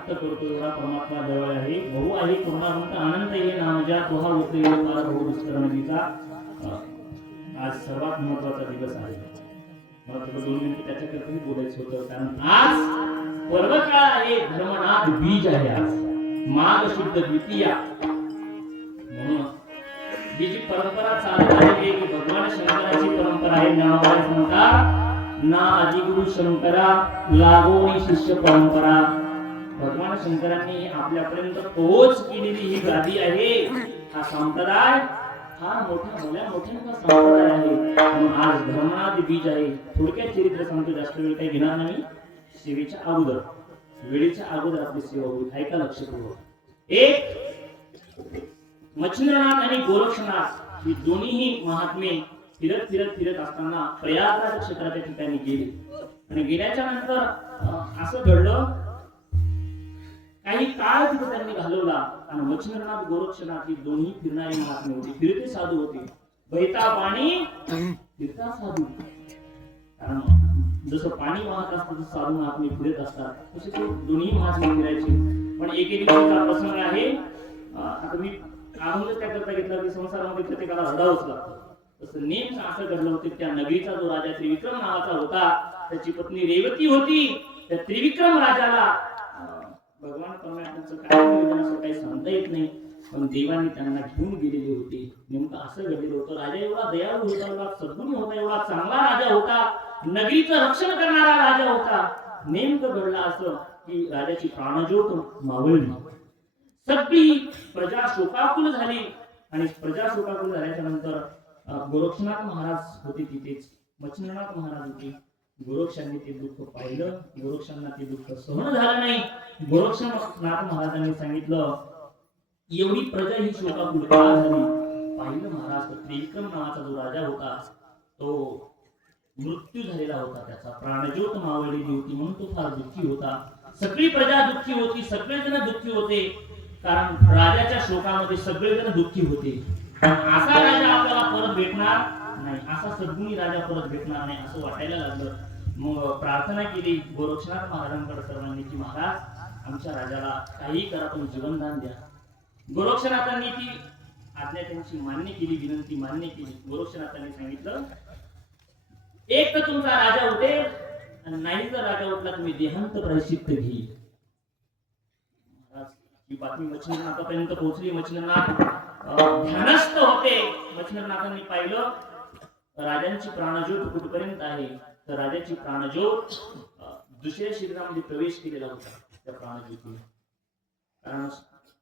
व्यक्त करतो एवढा परमात्मा जवळ आहे. भाऊ आहे पूर्णावंत आनंद ये नाम ज्या तुहा होते पार भाऊ विस्तर नदीचा. आज सर्वात महत्वाचा दिवस आहे. मला थोडं 2 मिनिटं त्याच्याकरता बोलायचं होतं, कारण आज पर्वकाळ आहे, धर्मनाथ बीज आहे. आज माघ शुद्ध द्वितीया, म्हणून ही जी परंपरा चालत आलेली आहे की भगवान शंकराची परंपरा आहे. ज्ञानोबा म्हणतात ना आदिगुरु शंकरा लागोनी शिष्य परंपरा. भगवान शंकरांनी आपल्यापर्यंत पोहोच केलेली ही गादी आहे. हा संप्रदाय हा मोठ्या संप्रदाय आहे. म्हणून आज धर्मनाथ बीज आहे. थोडक्यात चरित्र सांगतो, जास्त वेळ काही घेणार नाही. सेवेच्या अगोदर, वेळेच्या अगोदर आपली सेवा होईल. ऐका लक्षपूर्वक. एक मच्छिंद्रनाथ आणि गोरक्षनाथ ही दोन्हीही महात्मे फिरत असताना प्रयागराज क्षेत्राच्या ठिकाणी गेले. आणि गेल्याच्या नंतर असं घडलं, काही काळ तिथे त्यांनी घालवला. आणि मच्छिंद्रनाथ गोरक्षनाथ ही दोन्ही फिरणारे महात्मे होते, फिरते साधू होते. बैता पाणी फिरता साधू. कारण जसं पाणी वाहत असतं तसं साधू महात्मे फिरत असतात, तसे ते दोन्ही महात्मे फिरायचे. पण एके दिवसाचा प्रसंग आहे. आता मी अगोदरच त्याकरता घेतला की संसारामध्ये प्रत्येकाला रडावंच लागतं. तसं नेमकं असं घडलं होतं. त्या नगरीचा जो राजा त्रिविक्रम नावाचा होता, त्याची पत्नी रेवती होती. त्या त्रिविक्रम राजाला भगवान परमात्म्याचं काय नियोजन असं काही सांगता येत नाही, पण देवाने त्यांना घेऊन गेलेले होते. नेमकं असं घडलेलं होतं. राजा एवढा दयाळू होता, एवढा सद्गुणी होता, एवढा चांगला राजा होता, नगरीचं रक्षण करणारा राजा होता. नेमकं घडलं असं की राजाची प्राणज्योत मावळली. सगळी प्रजा शोकाकुल झाली. आणि प्रजा शोकाकुल झाल्याच्या नंतर गोरक्षनाथ महाराज होते तिथेच, मच्छिंद्रनाथ महाराज होते. गोरक्षांनी ते दुःख पाहिलं. गोरक्षांना ते दुःख सहन झालं नाही. गोरक्षनाथ महाराजांनी सांगितलं, एवढी प्रजा ही शोकाकुल का झाली? पाहिलं महाराज, त्रिविक्रम नावाचा जो राजा होता तो मृत्यू झालेला होता. त्याचा प्राणज्योत मावळलेली होती, म्हणून तो फार दुःखी होता. सगळी प्रजा दुःखी होती, सगळेजण दुःखी होते. कारण राजाच्या शोकामध्ये सगळेजण दुःखी होते. असा राजा आपल्याला परत भेटणार नाही, असा सद्गुणी राजा परत भेटणार नाही असं वाटायला लागलं. मग प्रार्थना केली गोरक्षनाथ महाराजांकडे सर्वांनी की महाराज आमच्या राजाला काही करा, पण जीवनदान द्या. गोरक्षनाथांनी ती आज्ञा त्यांची मान्य केली, विनंती मान्य केली. गोरक्षनाथांनी सांगितलं, एक तर तुमचा राजा उठेल आणि नाही जर राजा उठला तुम्ही देहांत प्रायश्चित्त घेईल. ही बातमी मच्छिंद्रनाथापर्यंत पोहोचली. मच्छिंद्रनाथ ध्यानस्थ होते. मच्छिंद्रनाथांनी पाहिलं राजांची प्राणज्योत कुठपर्यंत आहे, तर राजाची प्राणज्योत दुसऱ्या शरीरामध्ये प्रवेश केलेला होता त्या प्राणज्योतीने. कारण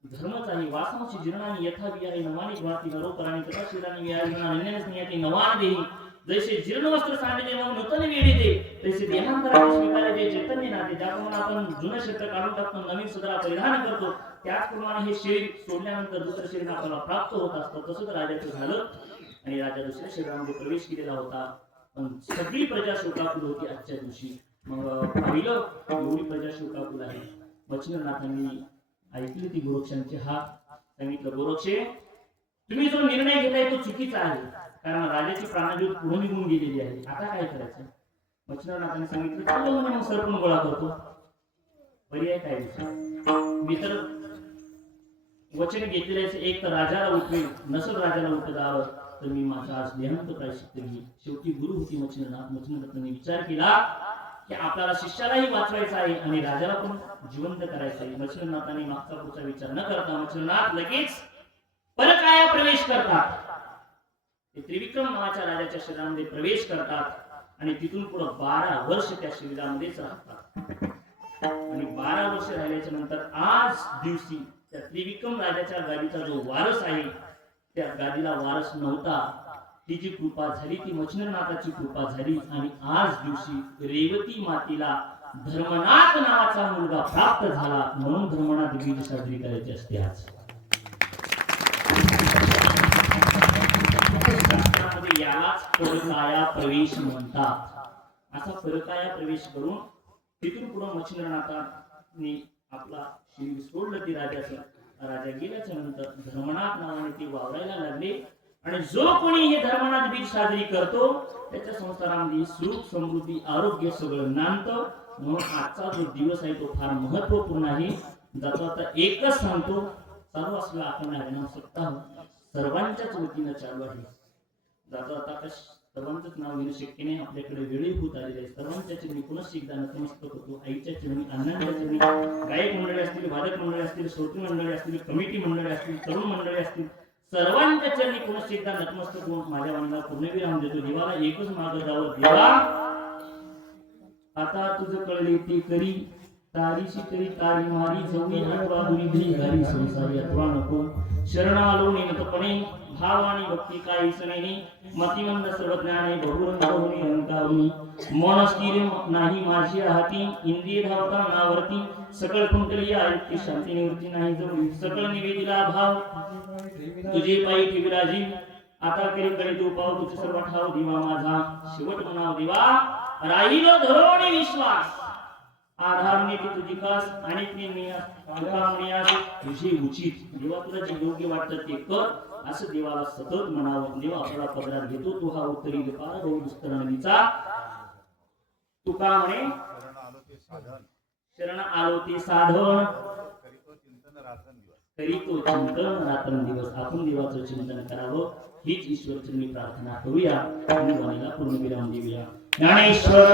धर्मच आहे. वासांची जीर्णानी यथा विहारी नवानी गुणाती नरोपराणी तथा शरीराने विहारी अन्याने संयाती नवान देही. जैसे जीर्ण वस्त्र सांडले मग नूतन वेळी दे, तैसे देहांतराने स्वीकारे दे चैतन्य नाते. ज्याप्रमाणे आपण जुनं शरीर काढून टाकतो, नवीन सुद्धा परिधान करतो, त्याचप्रमाणे हे शरीर सोडल्यानंतर दुसरं शरीर आपल्याला प्राप्त होत असतं. तसंच राजाचं झालं आणि राजा दुसऱ्या शरीरामध्ये प्रवेश केलेला होता. पण सगळी प्रजा शोकाकुल होती आजच्या दिवशी. मग पाहिलं एवढी प्रजा शोकाकुल आहे. मच्छिंद्रनाथांनी ऐकली ती गोरक्षांची हाक. सांगितलं, गोरक्षे तुम्ही जो निर्णय घेताय तो चुकीचा आहे, कारण राजाची प्राणज्योत पुढे निघून गेलेली आहे. आता काय करायचं? मच्छिंद्रनाथांनी सांगितलं, चलो म्हणे मग सरपण गोळा करतो. पर्याय काय दिसला? मी तर वचन घेतलेले, एक तर राजाला उठवेल, नसल राजाला उठत आलं तर मी माझा आज देहांत प्रायश्चित्त घेईल. शेवटी गुरु होती मच्छिंद्रनाथ. मच्छिंद्रनाथांनी विचार केला की आपल्याला शिष्यालाही वाचवायचा आहे आणि राजाला पण जिवंत करायचं आहे. मच्छिंद्रनाथांनी मागचा पुढचा विचार न करता मच्छिंद्रनाथ लगेच परकाया प्रवेश करतात. ते त्रिविक्रम नावाच्या राजाच्या शरीरामध्ये प्रवेश करतात आणि तिथून पुढे 12 वर्ष त्या शरीरामध्येच राहतात. आणि 12 वर्ष राहिल्याच्या नंतर आज दिवशी त्या त्रिविक्रम राजाच्या गादीचा जो वारस आहे, त्या गादीला वारस नव्हता. ती जी कृपा झाली ती मच्छिंद्रनाथाची कृपा झाली आणि आज दिवशी रेवती मातेला धर्मनाथ नावाचा मुलगा प्राप्त झाला. म्हणून धर्मनाथ बीज साजरी करायची असते आज. शास्त्रामध्ये यालाच परकाया प्रवेश म्हणतात. असा परकाया प्रवेश करून तिथून पुढे मच्छिंद्रनाथांनी आपला शरीर सोडलं. ती राजाचं राजा गेल्याच्या नंतर धर्मनाथ नावाने ते वावरायला लागले. आणि जो कोणी हे धर्मनाथ बीज साजरी करतो त्याच्या संसारामध्ये सुख समृद्धी आरोग्य सगळं नांदतं. म्हणून आजचा जो दिवस आहे तो फार महत्वपूर्ण आहे. जातो आता एकच सांगतो, चालू असला आपण नाम सप्ताह सर्वांच्याच वतीनं चालू आहे. जातो आता सर्वांचंच नाव घेणं शक्य नाही, आपल्याकडे वेळीभूत आलेले आहे. सर्वांच्या चरणी पुनश्च एकदा नतमस्तक होतो. आईच्या चरणी, अण्णांच्या चरणी, गायक मंडळी असतील, वादक मंडळी असतील, श्रोती मंडळी असतील, कमिटी मंडळी असतील, तरुण मंडळी असतील, सर्वांच्या चरणी पुनश्च एकदा नतमस्तक होऊन माझ्या मनाला पूर्णविराम देतो. देवाला एकच मागं जावं, देवा आता तुझं कळले ते करी, तारीशी तरी तारी मारी जवळी अथवा दुरी घरी संसारी अथवा नको. शरण आलो निमतपणे भाव आणि भक्ती काही सनेने, मतिमंद सर्वज्ञाने बहुरंग बहुनी अहंकारुनी. मन स्थिर नाही माझी हाती, इंद्रिय धावता नावरती. सकळ कुंडली आयुक्ती शांती निवृत्ती नाही जवळी. सकळ निवेदिला भाव तुझे पायी ठेविराजी. आता करी कडे तू पाव तुझे सर्व ठाव दिवा माझा. शेवट म्हणाव देवा राहिलो धरोणी विश्वास. आधार नेते तुझी कास आणि तुझे उचित. देवा तुला जे योग्य वाटतं ते कर असं देवाला सतत म्हणावं. देवा आपला पदरात घेतो तू हा उत्तरी पार बहु दुस्तरणीचा. तुका म्हणे शरण आलो ते साधन, करी तो चिंतन रात्रंदिवस. आपण देवाचं चिंतन करावं हीच ईश्वरचरणी प्रार्थना करूया आणि वाणीला पूर्णविराम देऊया. ज्ञानेश्वर